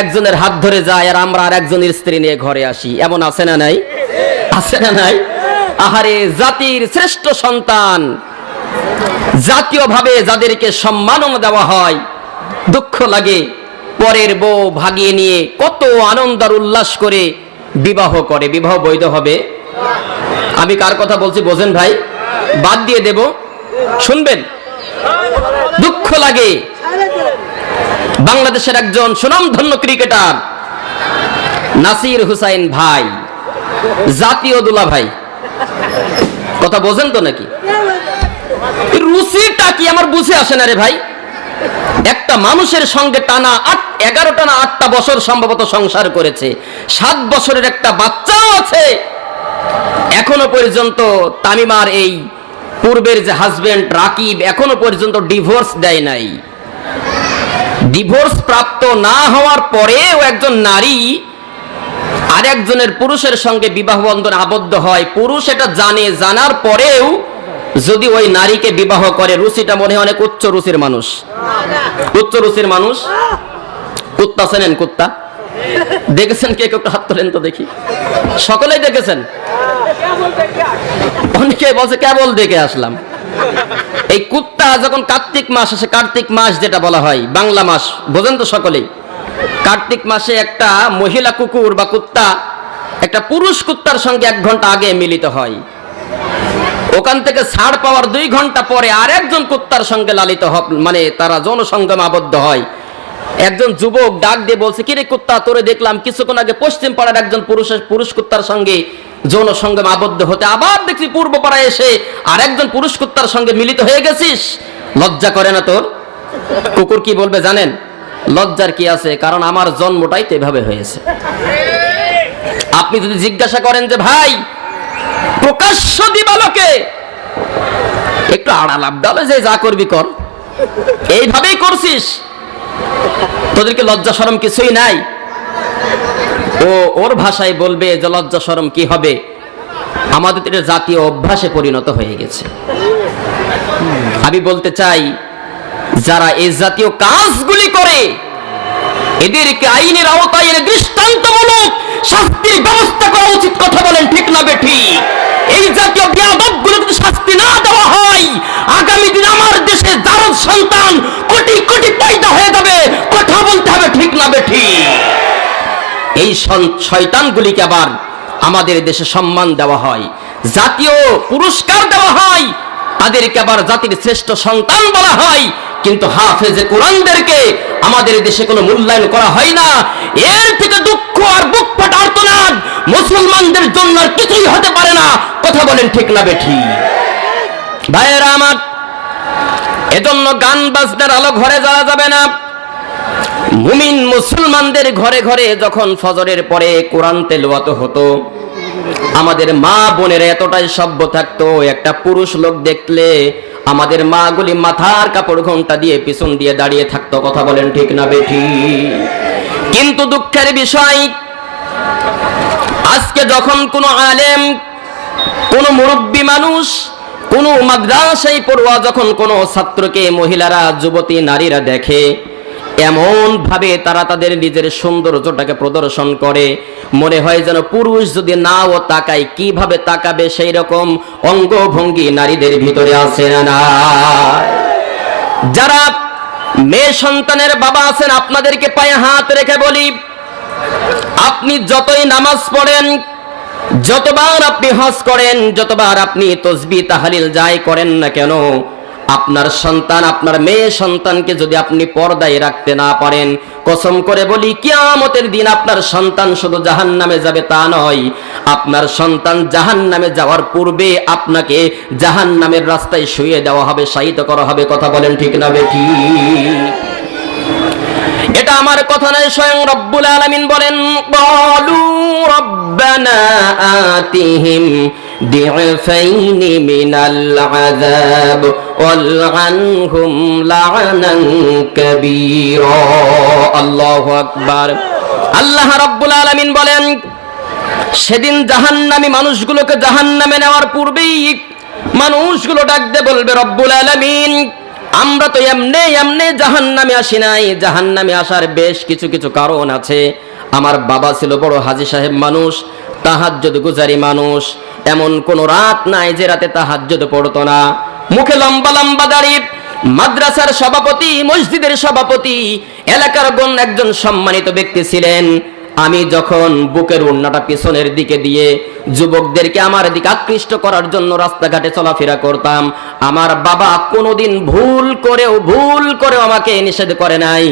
একজনের হাত ধরে যায় আর আমরা আর একজনের স্ত্রী নিয়ে ঘরে আসি, এমন আছে না নাই? আছে না নাই? আহারে, জাতির শ্রেষ্ঠ সন্তান, জাতীয়ভাবে যাদেরকে সম্মাননা দেওয়া হয়, দুঃখ লাগে পরের বউ ভাগিয়ে নিয়ে কত আনন্দ আর উল্লাস করে বিবাহ করে। বিবাহ বৈধ হবে? আমি কার কথা বলছি বোঝেন ভাই? বাদ দিয়ে দেব, শুনবেন। দুঃখ লাগে, বাংলাদেশের একজন সুনামধন্য ক্রিকেটার নাসির হুসাইন ভাই, জাতীয় দুলা ভাই, কথা বোঝেন তো নাকি? রুচিটা কি আমার বুঝে আসে না রে ভাই। একটা মানুষের সঙ্গে টানা 11টা না 8টা বছর সম্ভবত সংসার করেছে, 7 বছরের একটা বাচ্চাও আছে। এখনো পর্যন্ত তামিমার এই পূর্বের যে হাজবেন্ড রাকিব এখনো পর্যন্ত ডিভোর্স দেয় নাই। ডিভোর্স প্রাপ্ত না হওয়ার পরেও একজন নারী আরেকজনের পুরুষের সঙ্গে বিবাহ বন্ধনে আবদ্ধ হয়, পুরুষ এটা জানে, জানার পরেও যদি ওই নারীকে বিবাহ করে, রুচিটা মনে হয় অনেক উচ্চ রুচির মানুষ, উচ্চ রুচির মানুষ। কুত্তা চেনেন? কুত্তা দেখেছেন? কে কেউ হাত তোলেন তো দেখি। সকলেই দেখেছেন? অনেকে বলছে কেবল দেখে আসলাম। এই কুত্তা যখন কার্তিক মাস আসে, কার্তিক মাস যেটা বলা হয় বাংলা মাস, বোঝেন তো সকলেই? কার্তিক মাসে একটা মহিলা কুকুর বা কুত্তা একটা পুরুষ কুত্তার সঙ্গে 1 ঘন্টা আগে মিলিত হয়। ওখান থেকে ছাড় পাওয়ার 2 ঘন্টা পরে আরেকজন কুত্তার সঙ্গে লালিত মানে তারা যৌন সঙ্গমে আবদ্ধ হয়। একজন যুবক ডাক দিয়ে বলছে, কিরে কুত্তা, তোরে দেখলাম কিছুক্ষণ আগে পশ্চিম পাড়ার একজন পুরুষ কুত্তার সঙ্গে যৌন সঙ্গমে আবদ্ধ হতে, আবার দেখছি পূর্ব পাড়ায় এসে আরেকজন পুরুষ কুত্তার সঙ্গে মিলিত হয়ে গেছিস, লজ্জা করে না তোর? কুকুর কি বলবে জানেন? লজ্জার কি আছে, কারণ আমার জন্মটাই তো এভাবে হয়েছে। আপনি যদি জিজ্ঞাসা করেন যে ভাই প্রকাশ্য দিবালোকে একটু আড়াল আবডালে যে যা করবি কর, এইভাবেই করছিস, তোদেরকে লজ্জা শরম কিছুই নাই? ও ওর ভাষায় বলবে যে লজ্জা শরম কি হবে, আমাদের এটা জাতীয় অভ্যাসে পরিণত হয়ে গেছে। আমি বলতে চাই, যারা এই জাতীয় কাজগুলি করে এদেরকে আইনের আওতায় এনে দৃষ্টান্তমূলক শাস্তির ব্যবস্থা করা উচিত। কথা বলেন ঠিক না বেঠিক? এই জাতীয় বেয়াদবগুলো যদি শাস্তি না দেওয়া হয়, আগামী দিন আমার দেশে জারদ সন্তান কোটি কোটি পয়দা হয়ে যাবে। কথা বলতে হবে ঠিক না বেঠিক? এই শয়তানগুলিকে আবার আমাদের দেশে সম্মান দেওয়া হয়, জাতীয় পুরস্কার দেওয়া হয়, তাদেরকে আবার জাতির শ্রেষ্ঠ সন্তান বলা হয়, কিন্তু হাফেজে কোরআনদেরকে আমাদের দেশে কোনো মূল্যায়ন করা হয় না। এর থেকে দুঃখ আর বুক ফাটা আর্তনাদ মুসলমানদের জন্য আর কিছুই হতে পারে না। কথা বলেন ঠিক না বেঠিক? ভাইয়েরা আমার, এজন্য গান বাজনার আলো ঘরে জ্বালা যাবে না। মুমিন মুসলমানদের ঘরে ঘরে যখন ফজরের পরে কোরআন তেলাওয়াত হতো, আমাদের মা বোনেরা এতটাই সভ্য থাকতো, একটা পুরুষ লোক দেখলে আমাদের মা গুলি মাথার কাপড় ঘোমটা দিয়ে পিছন দিয়ে দাঁড়িয়ে থাকতো। কথা বলেন ঠিক না বেঠিক? কিন্তু দুঃখের বিষয়, আজকে যখন কোনো আলেম, কোনো মুরব্বী মানুষ, কোনো মাদ্রাসায় পড়ুয়া যখন কোনো ছাত্রকে মহিলারা, যুবতী নারীরা দেখে, এমন ভাবে তারা তাদের নিজের সৌন্দর্যটাকে প্রদর্শন করে, মনে হয় যেন পুরুষ যদি নাও তাকায় কিভাবে তাকাবে, সেই রকম অঙ্গভঙ্গি নারীদের ভিতরে আছে না? যারা মেয়ে সন্তানের বাবা আছেন, আপনাদেরকে পায়ে হাত রেখে বলি, আপনি যতই নামাজ পড়েন, যতবার আপনি হজ করেন, যতবার আপনি তাসবিহ তাহলিল যাই করেন না কেন, আপনার সন্তান, আপনার মেয়ে সন্তানকে যদি আপনি পর্দায় রাখতে না পারেন, কসম করে বলি কিয়ামতের দিন আপনার সন্তান শুধু জাহান্নামে যাবে তা নয়, আপনার সন্তান জাহান্নামে যাওয়ার পূর্বে আপনাকে জাহান্নামের রাস্তায় শুইয়ে দেওয়া হবে, শায়িত করা হবে। কথা বলেন ঠিক না বেঠিক? এটা আমার কথা নয়, স্বয়ং রব্বুল আলামিন বলেন, ক্বালু রব্বানা আতিহিম ضعفين من العذاب والعنهم لعنا كبيرا আল্লাহু আকবার। আল্লাহ রাব্বুল আলামিন বলেন, সেদিন জাহান্নামী মানুষগুলোকে জাহান্নামে নেওয়ার পূর্বেই মানুষগুলো ডাকতে বলবে, রব্বুল আলামিন, আমরা তো এমনি এমনি জাহান্নামে আসি নাই, জাহান্নামে আসার বেশ কিছু কিছু কারণ আছে। আমার বাবা ছিল বড় হাজী সাহেব মানুষ, তাহাজ্জুদ গুজারি মানুষ, এমন কোন রাত নাই যে রাতে তাহাজ্জুদ পড়তো না। মুখে লম্বা লম্বা দাড়ি, মাদ্রাসার সভাপতি, মসজিদের সভাপতি, এলাকার একজন সম্মানিত ব্যক্তি ছিলেন। আমি যখন বুকের ওড়নাটা পিছনের দিকে দিয়ে যুবকদেরকে আমার দিকে আকৃষ্ট করার জন্য রাস্তাঘাটে চলাফেরা করতাম, আমার বাবা কোনোদিন ভুল করেও আমাকে নিষেধ করে নাই।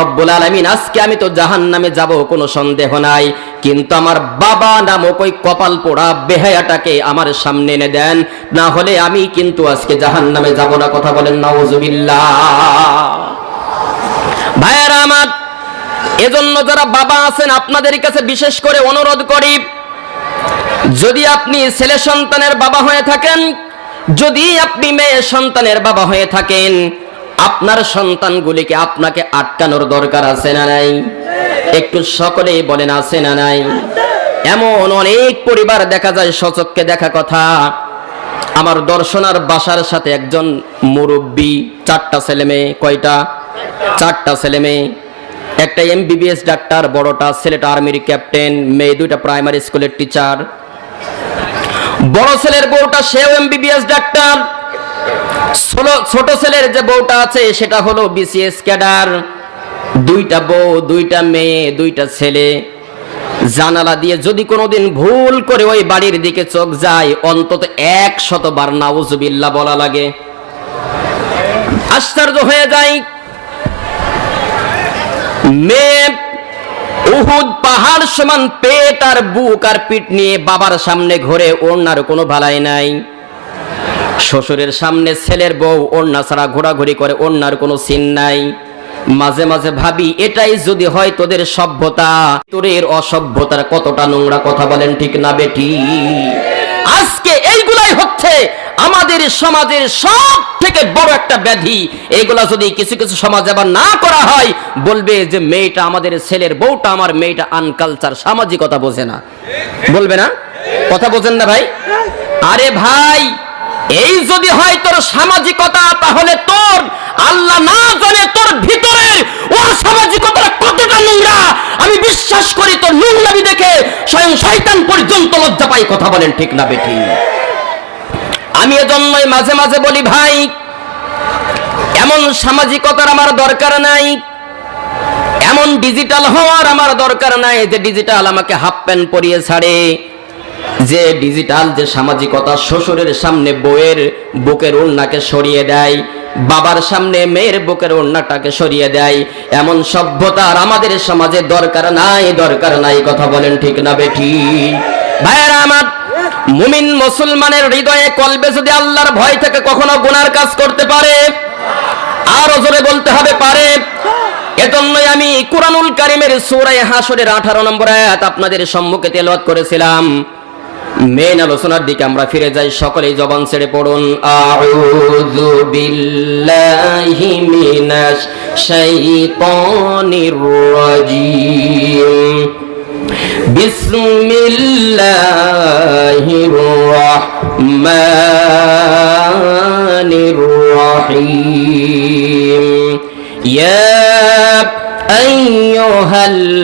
রব্বুল আলামিন, আজকে আমি তো জাহান্নামে যাব কোনো সন্দেহ নাই, কিন্তু আমার বাবা নামক ওই কপাল পোড়া বেহায়াটাকে আমার সামনে এনে দেন, না হলে আমি কিন্তু আজকে জাহান্নামে যাব না। কথা বলেন নাউজুবিল্লাহ। ভাইয়েরা আমার, এজন্য যারা বাবা আছেন আপনাদের কাছে বিশেষ করে অনুরোধ করি, যদি আপনি ছেলে সন্তানের বাবা হয়ে থাকেন, যদি আপনি মেয়ে সন্তানের বাবা হয়ে থাকেন, আপনার সন্তানগুলিকে আপনাকে আটকানোর দরকার আছে না নাই? একটু সকলেই বলেন, আছে না নাই? এমন অনেক পরিবার দেখা যায়, সচক্ষে দেখা কথা। আমার দর্শনার বাসার সাথে একজন মুরব্বী, 4টা ছেলে মেয়ে। কয়টা? 4টা ছেলে মেয়ে। একটা MBBS ডাক্তার, বড়টা ছেলেটা আর্মির ক্যাপ্টেন, মেয়ে 2টা প্রাইমারি স্কুলের টিচার। বড় ছেলের বউটা সেও MBBS ডাক্তার, ছোট ছেলের যে বউটা আছে সেটা হলো BCS ক্যাডার। 2টা বউ, 2টা মেয়ে, 2টা ছেলে। জানালা দিয়ে যদি কোনোদিন ভুল করে ওই বাড়ির দিকে চোখ যায়, অন্তত 100 বার নাউজুবিল্লাহ বলা লাগে। আশ্চর্য হয়ে যায়। মেয়ে উহুদ পাহাড় সমান পেট আর বুক আর পিঠ নিয়ে বাবার সামনে ঘুরে, ওড়নার কোনো ভালাই নাই। শ্বশুরের সামনে ছেলের বউ ওড়না ছাড়া ঘোরাঘুরি করে, ওড়নার কোনো চিন নাই। মাঝে মাঝে ভাবি, এটাই যদি হয় তোদের সভ্যতা, তোদের অসভ্যতার কতটা নোংরা। কথা বলেন ঠিক না বেটি? আজকে এইগুলাই হচ্ছে আমাদের সমাজের সব থেকে বড় একটা ব্যাধি। এইগুলা যদি কিছু কিছু সমাজে আবার না করা হয়, বলবে যে মেয়েটা, আমাদের ছেলের বউটা, আমার মেয়েটা আনকালচার, সামাজিকতা বোঝে না। বলবে না? কথা বোঝেন না ভাই? আরে ভাই, এই যদি হয় তোর সামাজিকতা, তাহলে তোর আল্লাহ না জানে তোর ভিতরের অসামাজিকতা কতটা নোংরা। আমি বিশ্বাস করি তোর নোংরামি দেখে স্বয়ং শয়তান পর্যন্ত লজ্জা পায়। কথা বলেন ঠিক না বেটি? আমি এজন্যই মাঝে মাঝে বলি, ভাই, এমন সামাজিকতার আমার দরকার নাই, এমন ডিজিটাল হওয়ার আমার দরকার নাই যে ডিজিটাল আমাকে হাফ প্যান্ট পরিয়ে ছাড়ে, যে ডিজিটাল যে সামাজিকতা শ্বশুরের সামনে বউয়ের বুকের ওড়নাকে সরিয়ে দেয়, বাবার সামনে মেয়ের বুকের ওড়নাটাকে সরিয়ে দেয়, এমন সভ্যতার আমাদের সমাজে দরকার নাই, দরকার নাই। কথা বলেন ঠিক না বেটি? ভাইয়েরা আমার, মুমিন মুসলমানের হৃদয়ে কলবে যদি আল্লাহর ভয় থেকে কখনো গুনার কাজ করতে পারে, আর জোরে বলতে হবে পারে। এজন্যই আমি কুরআনুল কারীমের সূরা হাশরের 18 নম্বর আয়াত আপনাদের সম্মুখে তেলাওয়াত করেছিলাম। মেন আলোচনার দিকে আমরা ফিরে যাই, সকলেই জবান ছেড়ে পড়ুন, আউযু বিল্লাহি মিনাশ শাইতানির রাজীম, বিসমিল্লাহির রাহমানির রাহিম, ইয়া আইয়ুহাল্লাযীনা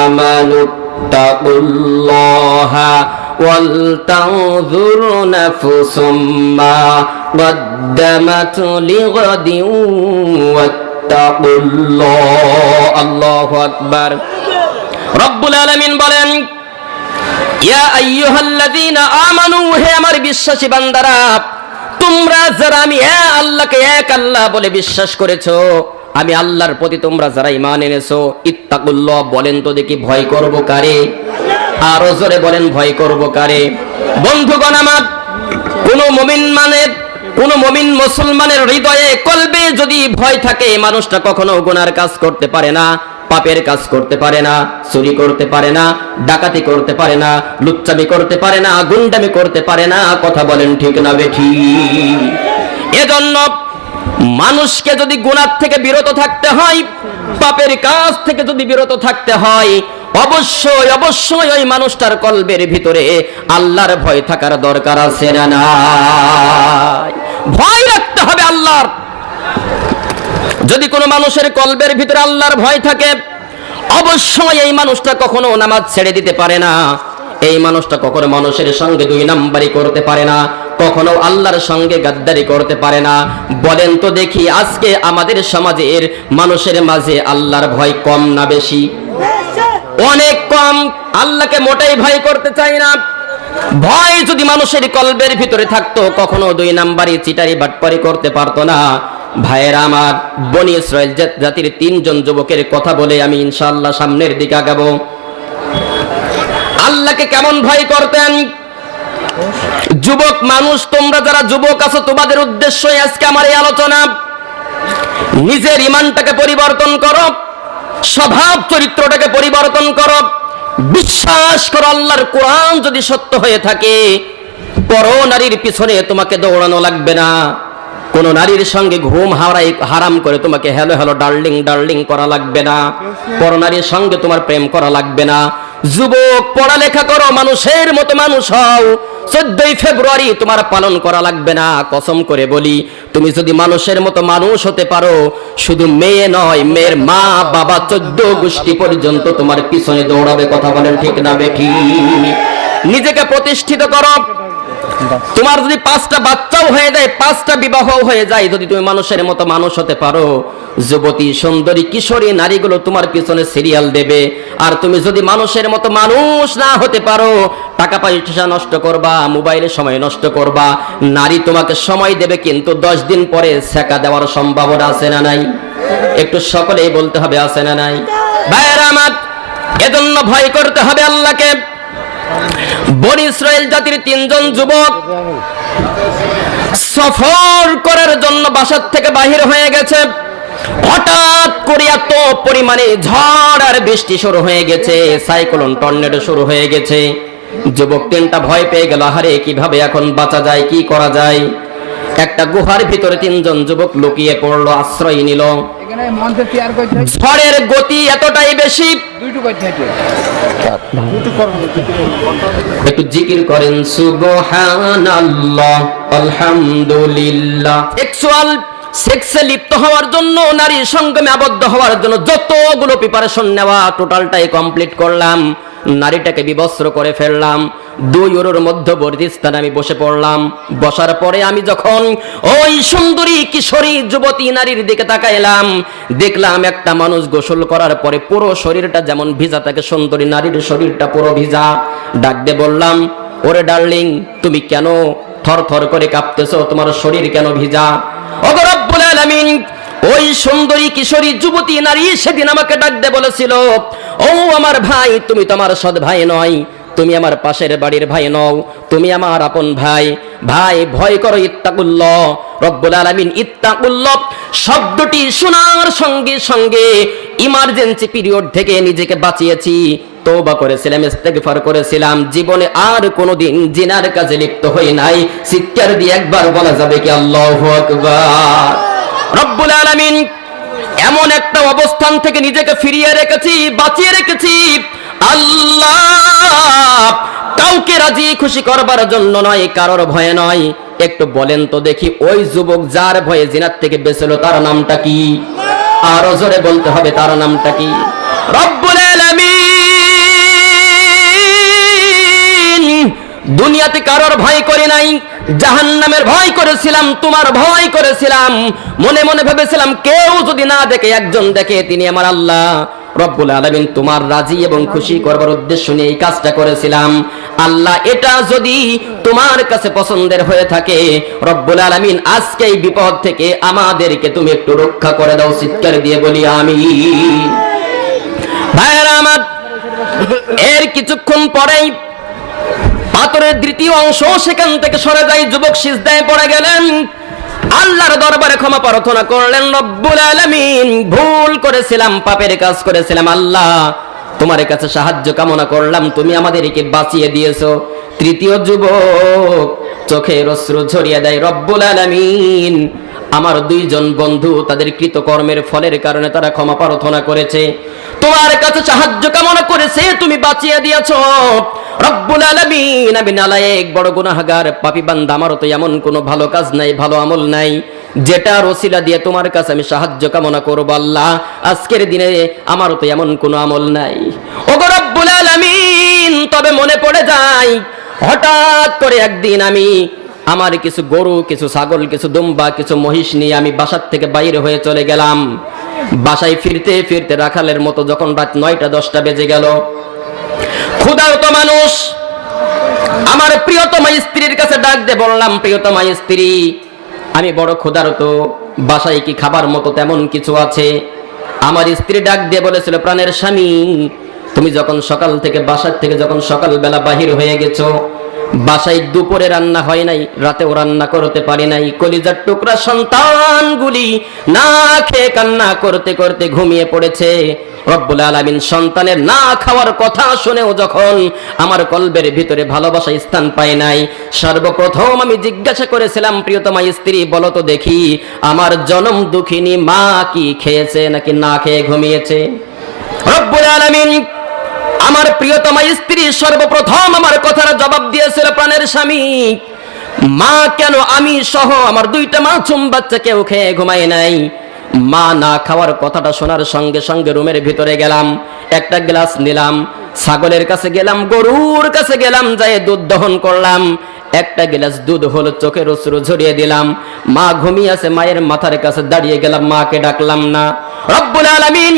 আমানু ইত্তাকুল্লাহা ওয়ালতানজুর নাফসুম মা কদ্দামাত লিগাদিন ওয়াত্তাকুল্লাহ। আল্লাহু আকবার। রব্বুল আলামিন বলেন, ইয়া আইয়ুহাল্লাযীনা আমানু, হে আমার বিশ্বাসী বান্দারা, তোমরা যারা আমি আল্লাহকে এক আল্লাহ বলে বিশ্বাস করেছো, আমি আল্লাহর প্রতি তোমরা যারা ঈমান এনেছো, ইত্তাকুল্লাহ, বলেন তো দেখি ভয় করব কারে? আরো জোরে বলেন, ভয় করব কারে? বন্ধুগণ আমার, কোন মুমিন মুসলমানের হৃদয়ে কলবে যদি ভয় থাকে, মানুষটা কখনো গুনার কাজ করতে পারে না। পাপের কাজ করতে পারে না, চুরি করতে পারে না, ডাকাতি করতে পারে না, লুচ্চামি করতে পারে না, গুন্ডামি করতে পারে না। কথা বলেন ঠিক না বেঠিক? এজন্য মানুষকে যদি গুনাহ থেকে বিরত থাকতে হয়, পাপের কাজ থেকে যদি বিরত থাকতে হয়, অবশ্যই অবশ্যই ওই মানুষটার কলবের ভিতরে আল্লাহর ভয় থাকার দরকার আছে না নাই? ভয় রাখতে হবে আল্লাহর। যদি কোনো মানুষের কলবের ভিতরে আল্লাহর ভয় থাকে, অবশ্যই এই মানুষটা কখনো নামাজ ছেড়ে দিতে পারে না, এই মানুষটা কখনো মানুষের সঙ্গে দুই নাম্বারি করতে পারে না, কখনো আল্লাহর সঙ্গে গাদ্দারি করতে পারে না। বলেন তো দেখি, আজকে আমাদের সমাজের মানুষের মাঝে আল্লাহর ভয় কম না বেশি? অনেক কম। আল্লাহকে মোটেই ভয় করতে চাই না। ভয় যদি মানুষের কলবের ভিতরে থাকতো, কখনো দুই নাম্বারি চিটারি বাটপারি করতে পারতো না। ভাইয়েরা আমার, বনি ইসরাইল জাতির 3 জন যুবকের কথা বলে আমি ইনশাআল্লাহ সামনের দিকে আগাবো। আল্লাহকে কেমন ভয় করতেন? যুবক মানুষ, তোমরা যারা যুবক আছো, তোমাদের উদ্দেশ্যই আজকে আমার এই আলোচনা। নিজের ঈমানটাকে পরিবর্তন করো, স্বভাব চরিত্রটাকে পরিবর্তন করো। বিশ্বাস করো, আল্লাহর কোরআন যদি সত্য হয়ে থাকে, পর নারীর পিছনে তোমাকে দৌড়ানো লাগবে না। কোন নারীর সঙ্গে ঘুম হারাম করে তোমাকে হ্যালো হ্যালো ডার্লিং ডার্লিং করা লাগবে না। পর নারীর সঙ্গে তোমার প্রেম করা লাগবে না। যুবক, পড়ালেখা করো, মানুষের মতো মানুষ হও। 14ই ফেব্রুয়ারি তোমার পালন করা লাগবে না। কসম করে বলি, তুমি যদি মানুষের মতো মানুষ হতে পারো, শুধু মেয়ে নয়, মেয়ের মা বাবা 14 গোষ্ঠী পর্যন্ত তোমার পিছনে দৌড়াবে। কথা বলেন ঠিক না বেঠিক? নিজেকে প্রতিষ্ঠিত করো। তোমার যদি 5টা বাচ্চাও হয়ে যায়, 5টা বিবাহ হয়ে যায়, যদি তুমি মানুষের মতো মানুষ হতে পারো, যুবতী সুন্দরী কিশোরী নারীগুলো তোমার পিছনে সিরিয়াল দেবে। আর তুমি যদি মানুষের মতো মানুষ না হতে পারো, টাকা পয়সা নষ্ট করবা, মোবাইলে সময় নষ্ট করবা, নারী তোমাকে সময় দেবে, কিন্তু 10 দিন পরে সেকা দেওয়ার সম্ভাবনা আছে না নাই? একটু সকলেই বলতে হবে, আছে না নাই? ভাইয়েরা আমার, এজন্য ভয় করতে হবে আল্লাহকে। বনি ইসরাইল জাতির 3 জন যুবক সফর করার জন্য বাসার থেকে বাহির হয়ে গেছে। হঠাৎ করে এত পরিমাণে ঝড় আর বৃষ্টি শুরু হয়ে গেছে, সাইক্লোন টর্নেডো শুরু হয়ে গেছে। যুবক 3টা ভয় পেয়ে গেল, আরে কিভাবে এখন বাঁচা যায়, কি করা যায়? একটা গুহার ভিতরে 3 জন যুবক লুকিয়ে পড়লো, আশ্রয় নিল। ঝড়ের গতি এতটাই বেশি, একটু জিকির করেন সুবহানাল্লাহ আলহামদুলিল্লাহ। সেক্সুয়াল সেক্সে লিপ্ত হওয়ার জন্য, নারীর সঙ্গমে আবদ্ধ হওয়ার জন্য যতগুলো প্রিপারেশন নেওয়া, টোটালটাই কমপ্লিট করলাম। নারীটাকে বিবস্ত্র করে ফেললাম। 2 ইউরোর মধ্যবর্তী স্থানে আমি বসে পড়লাম। বসার পরে আমি যখন ওই সুন্দরী কিশোরী যুবতী নারীর দিকে তাকাইলাম, দেখলাম একটা মানুষ গোসল করার পরে পুরো শরীরটা যেমন ভিজা থাকে, সুন্দরী নারীর শরীরটা পুরো ভিজা। ডাক দিয়ে বললাম, ওরে ডার্লিং, তুমি কেন থরথর করে কাঁপতেছো? তোমার শরীর কেন ভিজা? ওগো রব্বুল আলামিন, ওই সুন্দরী কিশোরী যুবতী নারী সেদিন আমাকে ডাক দিয়ে বলেছিল, ও আমার ভাই, তুমি তো আমার সৎ ভাই নয়, তুমি আমার পাশের বাড়ির ভাই নও, তুমি আমার আপন ভাই। ভাই, ভয় করো, ইত্তাকুল্লাহ। রব্বুল আলামিন ইত্তাকুল্লাহ শব্দটি শোনার সঙ্গে সঙ্গে ইমার্জেন্সি পিরিয়ড থেকে নিজেকে বাঁচিয়েছি, তওবা করেছিলাম, ইস্তেগফার করেছিলাম। জীবনে আর কোনোদিন জিনার কাজে লিপ্ত হই নাই। চিৎকার দিয়ে একবার বলা যাবে কি আল্লাহু আকবার? রব্বুল আলামিন এমন একটা অবস্থান থেকে নিজেকে ফিরিয়ে রেখেছি, বাঁচিয়ে রেখেছি। আল্লাহ কাউকে রাজি খুশি করবার জন্য নয়, কারোর ভয়ে নয়। একটু বলেন তো দেখি, ওই যুবক যার ভয়ে জিনার থেকে বেঁচেছিল, তার নামটা কি? আরো জোরে বলতে হবে, তার নামটা কি? রব্বুল আলামিন দুনিয়াতে কারোর ভয় করে নাই, জাহান্নামের ভয় করেছিলাম, তোমার ভয় করেছিলাম। মনে মনে ভেবেছিলাম কেউ যদি না দেখে, একজন দেখে, তিনি আমার আল্লাহ। রব্বুল আলামিন তোমার রাজি এবং খুশি করবার উদ্দেশ্য নিয়ে এই কাজটা করেছিলাম। আল্লাহ, এটা যদি তোমার কাছে পছন্দের হয়ে থাকে, রব্বুল আলামিন আজকে এই বিপদ থেকে আমাদেরকে তুমি একটু রক্ষা করে দাও। চিৎকার দিয়ে বলি আমিন। ভাইরা আমার, এর কিছুক্ষণ পরেই পাথরের দ্বিতীয় অংশ সেখান থেকে সরে যায়। যুবক সিজদায় পড়ে গেলেন। আল্লাহর দরবারে ক্ষমা প্রার্থনা করলেন, রব্বুল আলামিন ভুল করেছিলাম, পাপের কাজ করেছিলাম, আল্লাহ তোমার কাছে সাহায্য কামনা করলাম, তুমি আমাদেরকে বাঁচিয়ে দিয়েছো। তৃতীয় যুবক চোখের অশ্রু ঝরিয়ে দেয়, রব্বুল আলামিন আমার দুইজন বন্ধু তাদের কৃতকর্মের ফলের কারণে তারা ক্ষমা প্রার্থনা করেছে, তোমার কাছে সাহায্য কামনা করেছে, তুমি বাঁচিয়ে দিয়েছো। রব্বুল আলামিন আমি নালায়েক বড় গুনাহগার পাপী বান্দা, আমারও তো এমন কোনো ভালো কাজ নাই, ভালো আমল নাই যেটার ওসিলা দিয়ে তোমার কাছে আমি সাহায্য কামনা করব। আল্লাহ আজকের দিনে আমারও তো এমন কোনো আমল নাই। ওগো রব্বুল আলামিন, তবে মনে পড়ে যায় হঠাৎ করে একদিন আমি আমার কিছু গরু, কিছু ছাগল, কিছু দুম্বা, কিছু মহিষ নিয়ে আমি বাসার থেকে বাইরে হয়ে চলে গেলাম। বাসায় ফিরতে ফিরতে রাখালের মতো যখন রাত 9টা-10টা বেজে গেল, ক্ষুধার্ত মানুষ, আমার প্রিয়তমা স্ত্রীর কাছে ডাক দিয়ে বললাম, প্রিয়তমা স্ত্রী আমি বড় ক্ষুধার্ত, বাসায় কি খাবার মতো তেমন কিছু আছে? আমার স্ত্রী ডাক দিয়ে বলেছিল, প্রাণের স্বামী তুমি যখন সকাল থেকে বাসার থেকে যখন সকালবেলা বাহির হয়ে গেছো, বাসায় দুপুরে রান্না হয় নাই, রাতেও রান্না করতে পারি নাই, কলিজার টুকরা সন্তানগুলি না খেয়ে কান্না করতে করতে ঘুমিয়ে পড়েছে। রব্বুল আলামিন সন্তানের না খাওয়ার কথা শুনেও যখন আমার কলবের ভিতরে ভালোবাসা স্থান পায় নাই, সর্বপ্রথম আমি জিজ্ঞাসা করেছিলাম, প্রিয়তমা স্ত্রী বলো তো দেখি আমার জনম দুঃখিনী মা কি খেয়েছে নাকি না খেয়ে ঘুমিয়েছে? রব্বুল আলামিন আমার প্রিয়তমা স্ত্রী সর্বপ্রথম আমার কথার জবাব দিয়েছিল, প্রাণের স্বামী মা কেন আমি সহ আমার 2টা মাসুম বাচ্চা কেউ খেয়ে ঘুমায় নাই। মা না খাওয়ার কথাটা শোনার সঙ্গে সঙ্গে রুমের ভিতরে গেলাম, একটা গ্লাস নিলাম, ছাগলের কাছে গেলাম, গরুর কাছে গেলাম, যায় দুধ দহন করলাম, একটা গ্লাস দুধ হলো, চোখের অশ্রু ঝরিয়ে দিলাম। মা ঘুমিয়ে আছে, মায়ের মাথার কাছে দাঁড়িয়ে গেলাম, মাকে ডাকলাম না। রব্বুল আলামিন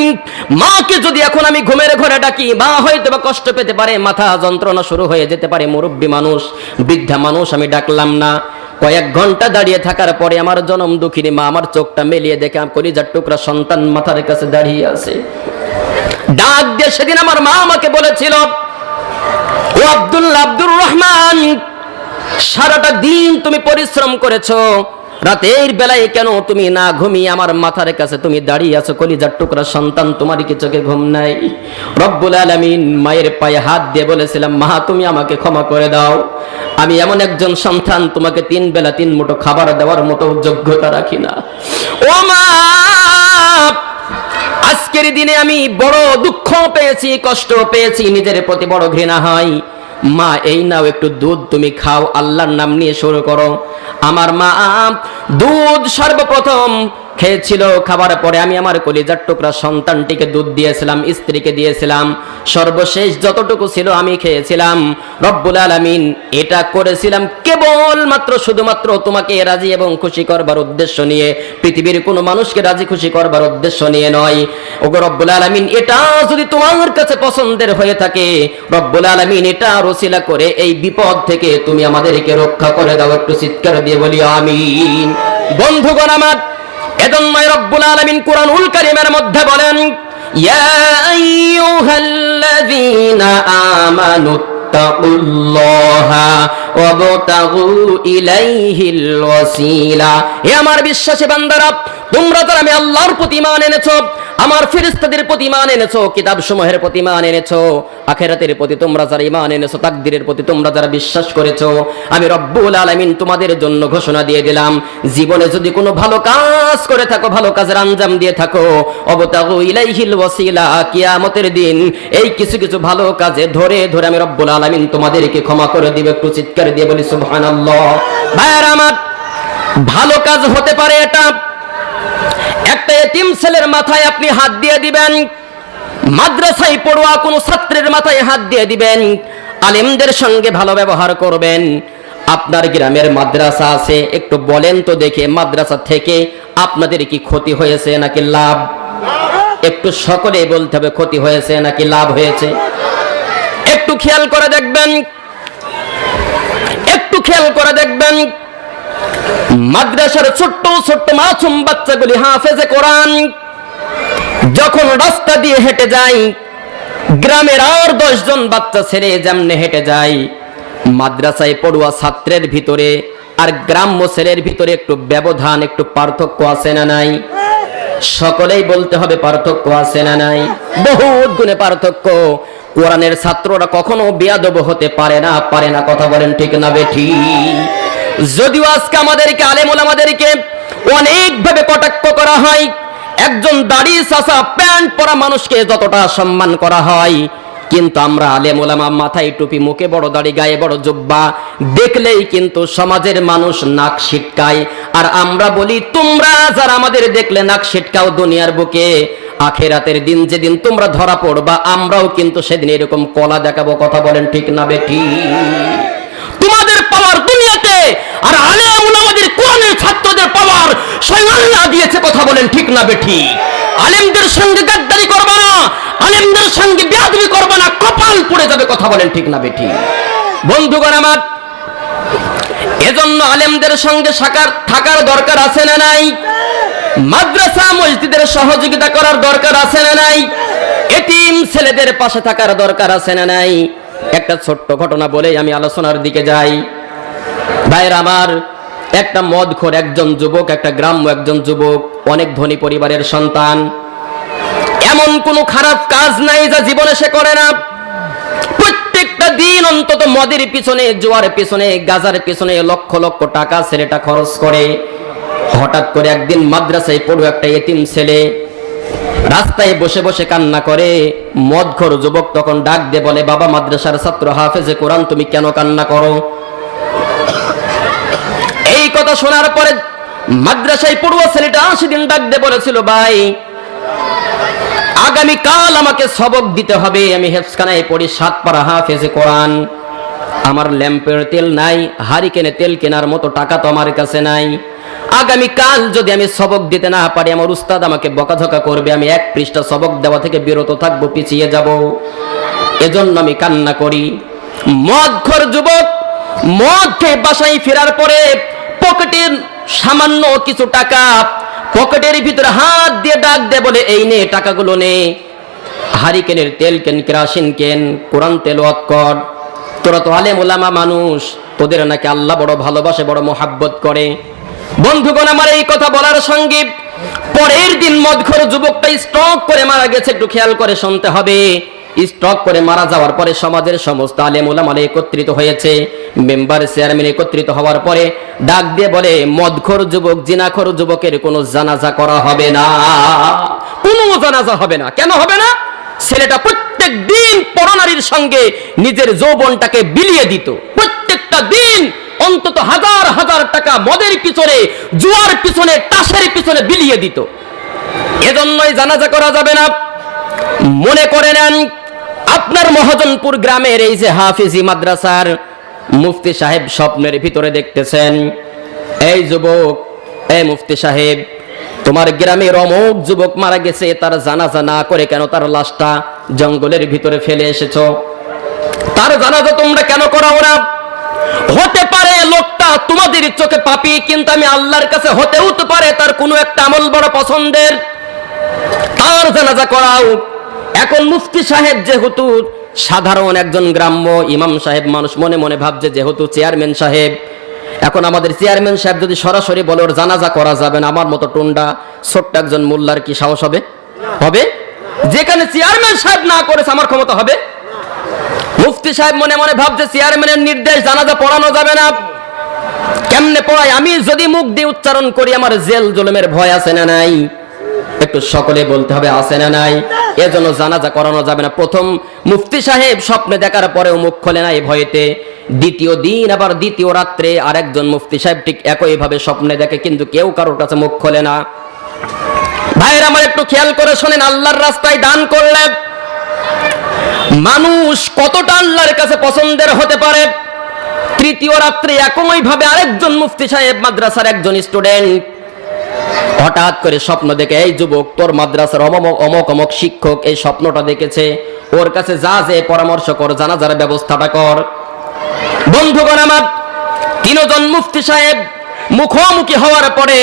মাকে যদি এখন আমি ঘুমের ঘরে ডাকি, মা হয়তো বা কষ্ট পেতে পারে, মাথা যন্ত্রণা শুরু হয়ে যেতে পারে, মুরব্বী মানুষ, বৃদ্ধা মানুষ, আমি ডাকলাম না। কয়েক ঘন্টা দাঁড়িয়ে থাকার পরে আমার জনম দুঃখিনী মা আমার চোখটা মেলিয়ে দেখে কলিজার টুকরা সন্তান মাথার কাছে দাঁড়িয়ে আছে। ডাক দিয়ে সেদিন আমার মা আমাকে বলেছিল, ও আব্দুর রহমান, সারাটা দিন তুমি পরিশ্রম করেছো, রাতের বেলায় কেন তুমি না ঘুমিয়ে আমার মাথার কাছে তুমি দাঁড়িয়ে আছো, কলিজার টুকরা সন্তান, তোমার কি চোখে ঘুম নাই? রব্বুল আলামিন মায়ের পায়ে হাত দিয়ে বলেছিলাম, মা তুমি আমাকে ক্ষমা করে দাও, আমি এমন একজন সন্তান তোমাকে 3 বেলা 3 মুঠো খাবার দেওয়ার মতো যোগ্যতা রাখি না। ও মা, আজকের দিনে আমি বড় দুঃখ পেয়েছি, কষ্ট পেয়েছি, নিজের প্রতি বড় ঘৃণা হয়। মা এই নাও একটু দুধ, তুমি খাও, আল্লাহর নাম নিয়ে শুরু করো। আমার মা দুধ সর্বপ্রথম খেয়েছিল, খাবার পরে আমি আমার কলিজার টুকরা সন্তানটিকে দুধ দিয়েছিলাম, স্ত্রীকে দিয়েছিলাম, সর্বশেষ যতটুকু ছিল আমি খেয়েছিলাম। রব্বুল আলামিন এটা করেছিলাম কেবল মাত্র শুধুমাত্র তোমাকে রাজি এবং খুশি করবার উদ্দেশ্য নিয়ে, পৃথিবীর কোনো মানুষকে রাজি খুশি করবার উদ্দেশ্য নিয়ে নয়। ওগো রব্বুল আলামিন, এটা যদি তোমার কাছে পছন্দের হয়ে থাকে, রব্বুল আলামিন এটা ওসিলা করে এই বিপদ থেকে তুমি আমাদেরকে রক্ষা করে দাও। একটু চিৎকার দিয়ে বলি আমিন। বন্ধুগণ আমার, এজন্যই রব্বুল আলামিন কুরআনুল কারীমের মধ্যে বলেন, ইয়া আইয়ুহাল্লাযীনা আমানুত্তাকুল্লাহা ওয়াবতাগু ইলাইহিল ওয়াসিলা। হে আমার বিশ্বাসী বান্দারা, তোমরা যারা আমি আল্লাহর প্রতি ঈমান এনেছো, আমার ফেরেশতাদের প্রতি ঈমান এনেছো, কিতাবসমূহের প্রতি ঈমান এনেছো, আখিরাতের প্রতি তোমরা যারা ঈমান এনেছো, তাকদীরের প্রতি তোমরা যারা বিশ্বাস করেছো, আমি রব্বুল আলামিন তোমাদের জন্য ঘোষণা দিয়ে দিলাম, জীবনে যদি কোনো ভালো কাজ করে থাকো, ভালো কাজের আঞ্জাম দিয়ে থাকো, অবতাগু ইলাইহিল ওয়াসিলা, কিয়ামতের দিন এই কিছু কিছু ভালো কাজে ধরে ধরে আমি রব্বুল আলামিন তোমাদেরকে ক্ষমা করে দিব। একটু চিৎকার দিয়ে বলি সুবহানাল্লাহ। ভাইরা আমার, ভালো কাজ হতে পারে এটা, একটা এতিম ছেলের মাথায় আপনি হাত দিয়ে দিবেন, মাদ্রাসায় পড়ুয়া কোনো ছাত্রের মাথায় হাত দিয়ে দিবেন, আলেমদের সঙ্গে ভালো ব্যবহার করবেন। আপনার গ্রামের মাদ্রাসা আছে, একটু বলেন তো দেখে মাদ্রাসা থেকে আপনাদের কি ক্ষতি হয়েছে নাকি লাভ? একটু সকলে বলতে হবে, ক্ষতি হয়েছে নাকি লাভ হয়েছে? একটু খেয়াল করে দেখবেন, একটু খেয়াল করে দেখবেন, মাদ্রাসার ছোট্ট ছোট্ট মাসুম বাচ্চাগুলি হাফেজে কোরআন যখন রাস্তা দিয়ে হেঁটে যায়, গ্রামের আর 10 জন বাচ্চা ছেড়ে যেমনে হেঁটে যায়, মাদ্রাসায় পড়ুয়া ছাত্রের ভিতরে আর গ্রাম্য ছেলের ভিতরে একটু ব্যবধান, একটু পার্থক্য আছে না নাই? সকলেই বলতে হবে পার্থক্য আছে না নাই? বহুত গুণে পার্থক্য। কোরআনের ছাত্ররা কখনো বেয়াদব হতে পারে না, পারে না। কথা বলেন ঠিক না বেঠি? যদিও আজকে আমাদেরকে আলেম ওলামাদেরকে অনেক ভাবে কটাক্ষ করা হয়, একজন দাড়ি চাচা প্যান্ট পরা মানুষকে যতটা সম্মান করা হয়, কিন্তু আমরা আলেম ওলামা মাথায় টুপি, মুখে বড় দাড়ি, গায়ে বড় জুব্বা দেখলেই কিন্তু সমাজের মানুষ নাক সিটকায়। আর আমরা বলি তোমরা যারা আমাদের দেখলে নাক সিটকাও দুনিয়ার বুকে, আখেরাতের দিন যেদিন তোমরা ধরা পড়বা আমরাও কিন্তু সেদিন এরকম কলা দেখাবো। কথা বলেন ঠিক না বেঠি? তোমাদের পাওয়ার দুনিয়াতে, আর আলেম ওলামাদের কোরআনের ছাত্রদের পাওয়ার স্বয়ং আল্লাহ দিয়েছে। কথা বলেন ঠিক না বেঠি? আলেমদের সঙ্গে গাদ্দারি করবে না, আলেমদের সঙ্গে বেয়াদবি করবে না, কপাল পড়ে যাবে। কথা বলেন ঠিক না বেঠি? বন্ধুগণ আমার, এজন্য আলেমদের সঙ্গে থাকার দরকার আছে না নাই? মাদ্রাসা মসজিদের সহযোগিতা করার দরকার আছে না নাই? এতিম ছেলেদের পাশে থাকার দরকার আছে না নাই? একটা ছোট্ট ঘটনা বলেই আমি আলোচনার দিকে যাই। ভাইরা আমার, একটা মদখোর একজন যুবক, একটা গ্রাম্য একজন যুবক, অনেক ধনী পরিবারের সন্তান। এমন কোনো খারাপ কাজ নাই যা জীবনে সে করে না। প্রত্যেকটা দিন অন্তত মদের পিছনে, জুয়ার পিছনে, গাজার পিছনে লক্ষ লক্ষ টাকা ছেলেটা খরচ করে। হঠাৎ করে একদিন মাদ্রাসায় পড়ো একটা এতিম ছেলে রাস্তায় বসে বসে কান্না করে। মদখোর যুবক তখন ডাক দিয়ে বলে, বাবা মাদ্রাসার ছাত্র হাফেজে কোরআন, তুমি কেন কান্না করো? এই কথা শোনার পরে মাদ্রাসায় পড়ুয়া ছেলেটা সেদিন ডাক দিয়ে বলেছিল, ভাই আগামীকাল আমাকে সবক দিতে হবে, আমি হেফজখানায় পড়ি, 7 পারা হাফেজে কোরআন। আমার ল্যাম্পের তেল নাই, হারিকেনে তেল কেনার মতো টাকা তো আমার কাছে নাই। আগামীকাল যদি আমি সবক দিতে না পারি, আমার উস্তাদ আমাকে বকাঝকা করবে, আমি 1 পৃষ্ঠা সবক দেওয়া থেকে বিরত থাকবো, পিছিয়ে যাব। এজন্য আমি কান্না করি। মদখোর যুবক মদ খেয়ে বাসায় ফেরার পরে পকেটের সামান্য কিছু টাকা পকেটের ভিতরে হাত দিয়ে ডাক দে বলে, এই নে টাকাগুলো নে, হারিকেনের তেল কেন, কেরাসিন কেন, কোরআন তেলাওয়াত কর। তোরা তো আলেম ওলামা মানুষ, তোদের নাকি আল্লাহ বড় ভালোবাসে, বড় মোহাব্বত করে। বন্ধুগণ আমার, এই কথা বলার সঙ্গে পরের দিন মদখোর যুবকটা স্ট্রোক করে মারা গেছে। একটু খেয়াল করে শুনতে হবে। স্ট্রোক করে মারা যাওয়ার পরে সমাজের সমস্ত আলেম ওলামা একত্রিত হয়েছে। মেম্বার চেয়ারম্যান একত্রিত হওয়ার পরে ডাক দিয়ে বলে, মদখোর যুবক, জিনাখোর যুবকের কোনো জানাজা করা হবে না, কোনো জানাজা হবে না। কেন হবে না? ছেলেটা প্রত্যেক দিন পরনারীর সঙ্গে নিজের যৌবনটাকে বিলিয়ে দিত। প্রত্যেকটা দিন অন্তত হাজার হাজার টাকা মদের পিছনে, জুয়ার পিছনে, তাসের পিছনে বিলিয়ে দিত। এজন্যই জানাজা করা যাবে না। মনে করে নেন, আপনার মহাজনপুর গ্রামের এই যে হাফিজি মাদ্রাসার মুফতি সাহেব স্বপ্নের ভিতরে দেখতেছেন, এই যুবক, এই মুফতি সাহেব, তোমার গ্রামের অমুক যুবক মারা গেছে, তার জানাজা না করে কেন তার লাশটা জঙ্গলের ভিতরে ফেলে এসেছো? তার জানাজা তোমরা কেন করাও না? হতে পারে লোকটা তোমাদের চোখে পাপী, কিন্তু আমি আল্লাহর কাছে হতেও তো পারে তার কোনো একটা আমল বড় পছন্দের, তার জানাজা করাও। এখন মুফতি সাহেব যেহেতু সাধারণ একজন গ্রাম্য ইমাম সাহেব, মানুষ মনে মনে ভাবছে যেহেতু চেয়ারম্যান সাহেব, এখন আমাদের চেয়ারম্যান সাহেব যদি সরাসরি বলে ওর জানাজা করা যাবে না, আমার মতো টুন্ডা ছোট্ট একজন মোল্লার কি সাহস হবে? হবে? যেখানে চেয়ারম্যান সাহেব না করেছে আমার ক্ষমতা হবে? মুফতি সাহেব মনে মনে ভাবছে চেয়ারম্যানের নির্দেশ, জানাজা পড়ানো যাবে না। কেমনে পড়াই? আমি যদি মুখ দিয়ে উচ্চারণ করি আমার জেল জুলুমের ভয় আছে না নাই? একটু সকলে বলতে হবে আছে না নাই? এজন্য জানাজা করানো যাবে না। প্রথম মুফতি সাহেব স্বপ্নে দেখার পরেও মুখ খোলে না এই ভয়েতে। দ্বিতীয় দিন আবার দ্বিতীয় রাত্রে আরেকজন মুফতি সাহেব ঠিক একইভাবে স্বপ্নে দেখে, কিন্তু কেউ কারোর কাছে মুখ খোলে না। ভাইয়েরা আমার, একটু খেয়াল করে শোনেন, আল্লাহর রাস্তায় দান করলে মানুষ কতটা আল্লাহর কাছে পছন্দের হতে পারে। তৃতীয় রাত্রে একই ভাবে আরেকজন মুফতি সাহেব মাদ্রাসার একজন স্টুডেন্ট হঠাৎ করে স্বপ্ন দেখে, এই যুবক, তোর মাদ্রাসার অমক অমক শিক্ষক এই স্বপ্নটা দেখেছে, ওর কাছে যা যে পরামর্শ কর, জানাজার ব্যবস্থাটা কর। বন্ধুগণ আমার, 3 জন মুফতি সাহেব মুখোমুখি হওয়ার পরে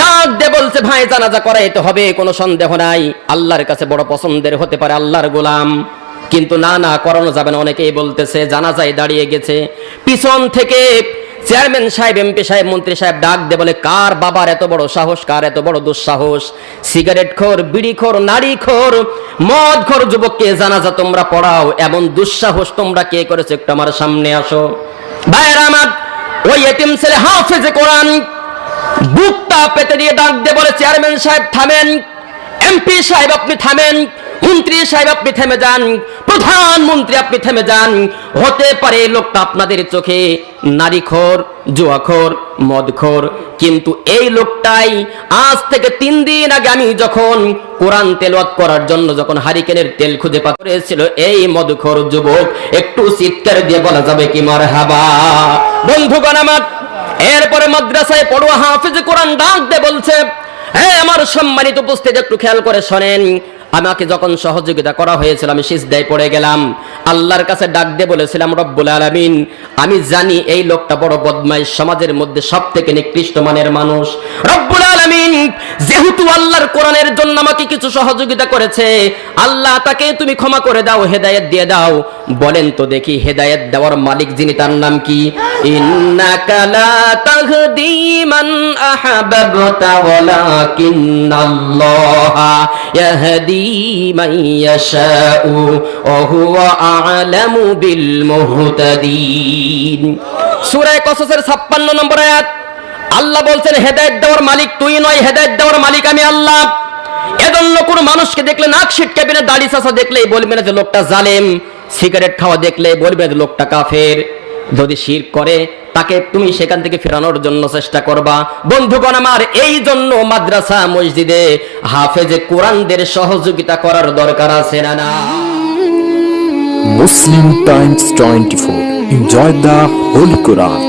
ডাক দিয়ে বলছে, ভাই জানাজা করাইতে হবে, কোনো সন্দেহ নাই, আল্লাহর কাছে বড় পছন্দের হতে পারে, আল্লাহর গোলাম, কিন্তু না না করানো যাবে না। অনেকেই বলতেছে। জানাজায় দাঁড়িয়ে গেছে, পিছন থেকে চেয়ারম্যান সাহেব, এমপি সাহেব, মন্ত্রী সাহেব ডাক দে বলে, কার বাবার এত বড় সাহস, কার এত বড় দুঃসাহস, সিগারেট খোর, বিড়ি খোর, নারী খোর, মদ খোর যুবককে জানাজা তোমরা পড়াও, এমন দুঃসাহস তোমরা কে করেছো, একটু আমার সামনে আসো। ভাইয়েরা আমার, ওই এতিম ছেলে হাফেজে কোরআন বুকটা পেতে দিয়ে ডাক দে বলে, চেয়ারম্যান সাহেব থামেন, এমপি সাহেব আপনি থামেন, মন্ত্রী সাহেব আপনি থেমে যান, প্রধানমন্ত্রী আপনি থেমে যান। হতে পারে এই লোকটা আপনাদের চোখে নারীখোর, জুয়াখোর, মদখোর, কিন্তু এই লোকটাই আজ থেকে 3 দিন আগে আমি যখন কোরআন তেলাওয়াত করার জন্য যখন হারিকেনের তেল খুঁজে পাওয়া করেছিল, এই মদখোর যুবক, একটু চিৎকার দিয়ে বলা যাবে কি মারহাবা। বন্ধুগণ আমার, এরপরে মাদ্রাসায় পড়ুয়া হাফেজ কোরআন ডাক দে বলছে, হ্যাঁ আমার সম্মানিত উপস্থিতি, একটু খেয়াল করে শোনেন, আমাকে যখন সহযোগিতা করা হয়েছিল আমি সিজদায় পড়ে গেলাম, আল্লাহর কাছে ডাক দিয়ে বলেছিলাম, রব্বুল আলামিন আমি জানি এই লোকটা বড় বদমাইশ, সমাজের মধ্যে সবথেকে নিকৃষ্ট মানের মানুষ, রব্বুল আলামিন যেহেতু আল্লাহর কোরআনের জন্য আমাকে কিছু সহযোগিতা করেছে, আল্লাহ তাকে তুমি ক্ষমা করে দাও, হেদায়েত দিয়ে দাও। বলেন তো দেখি, হেদায়েত দেওয়ার মালিক যিনি, তার নাম কি? ইন্নাকা লা তাহদি মান আহাবাবতা ওয়ালাকিন্নাল্লাহা ইয়াহদি মান ইয়াশাউ ওয়া হুয়া আ'লামু বিল মুহতাদিন। সূরা কসসের 56 নম্বর আয়াত, আল্লাহ বলছেন হেদায়েত দেওয়ার মালিক তুই নয়, হেদায়েত দেওয়ার মালিক আমি আল্লাহ। এজন্য কোন মানুষকে দেখলে নাক ছিটকাবে না, দাড়ি চাচা দেখলেই বলবে না যে লোকটা জালেম, সিগারেট খাওয়া দেখলে বলবে যে লোকটা কাফের, যদি শিরক করে তাকে তুমি সেখান থেকে ফেরানোর জন্য চেষ্টা করবা। বন্ধুগণ আমার, এই জন্য মাদ্রাসা মসজিদে হাফেজে কোরআনদের সহযোগিতা করার দরকার আছে না না? Muslim Times 24. Enjoy the Holy Quran.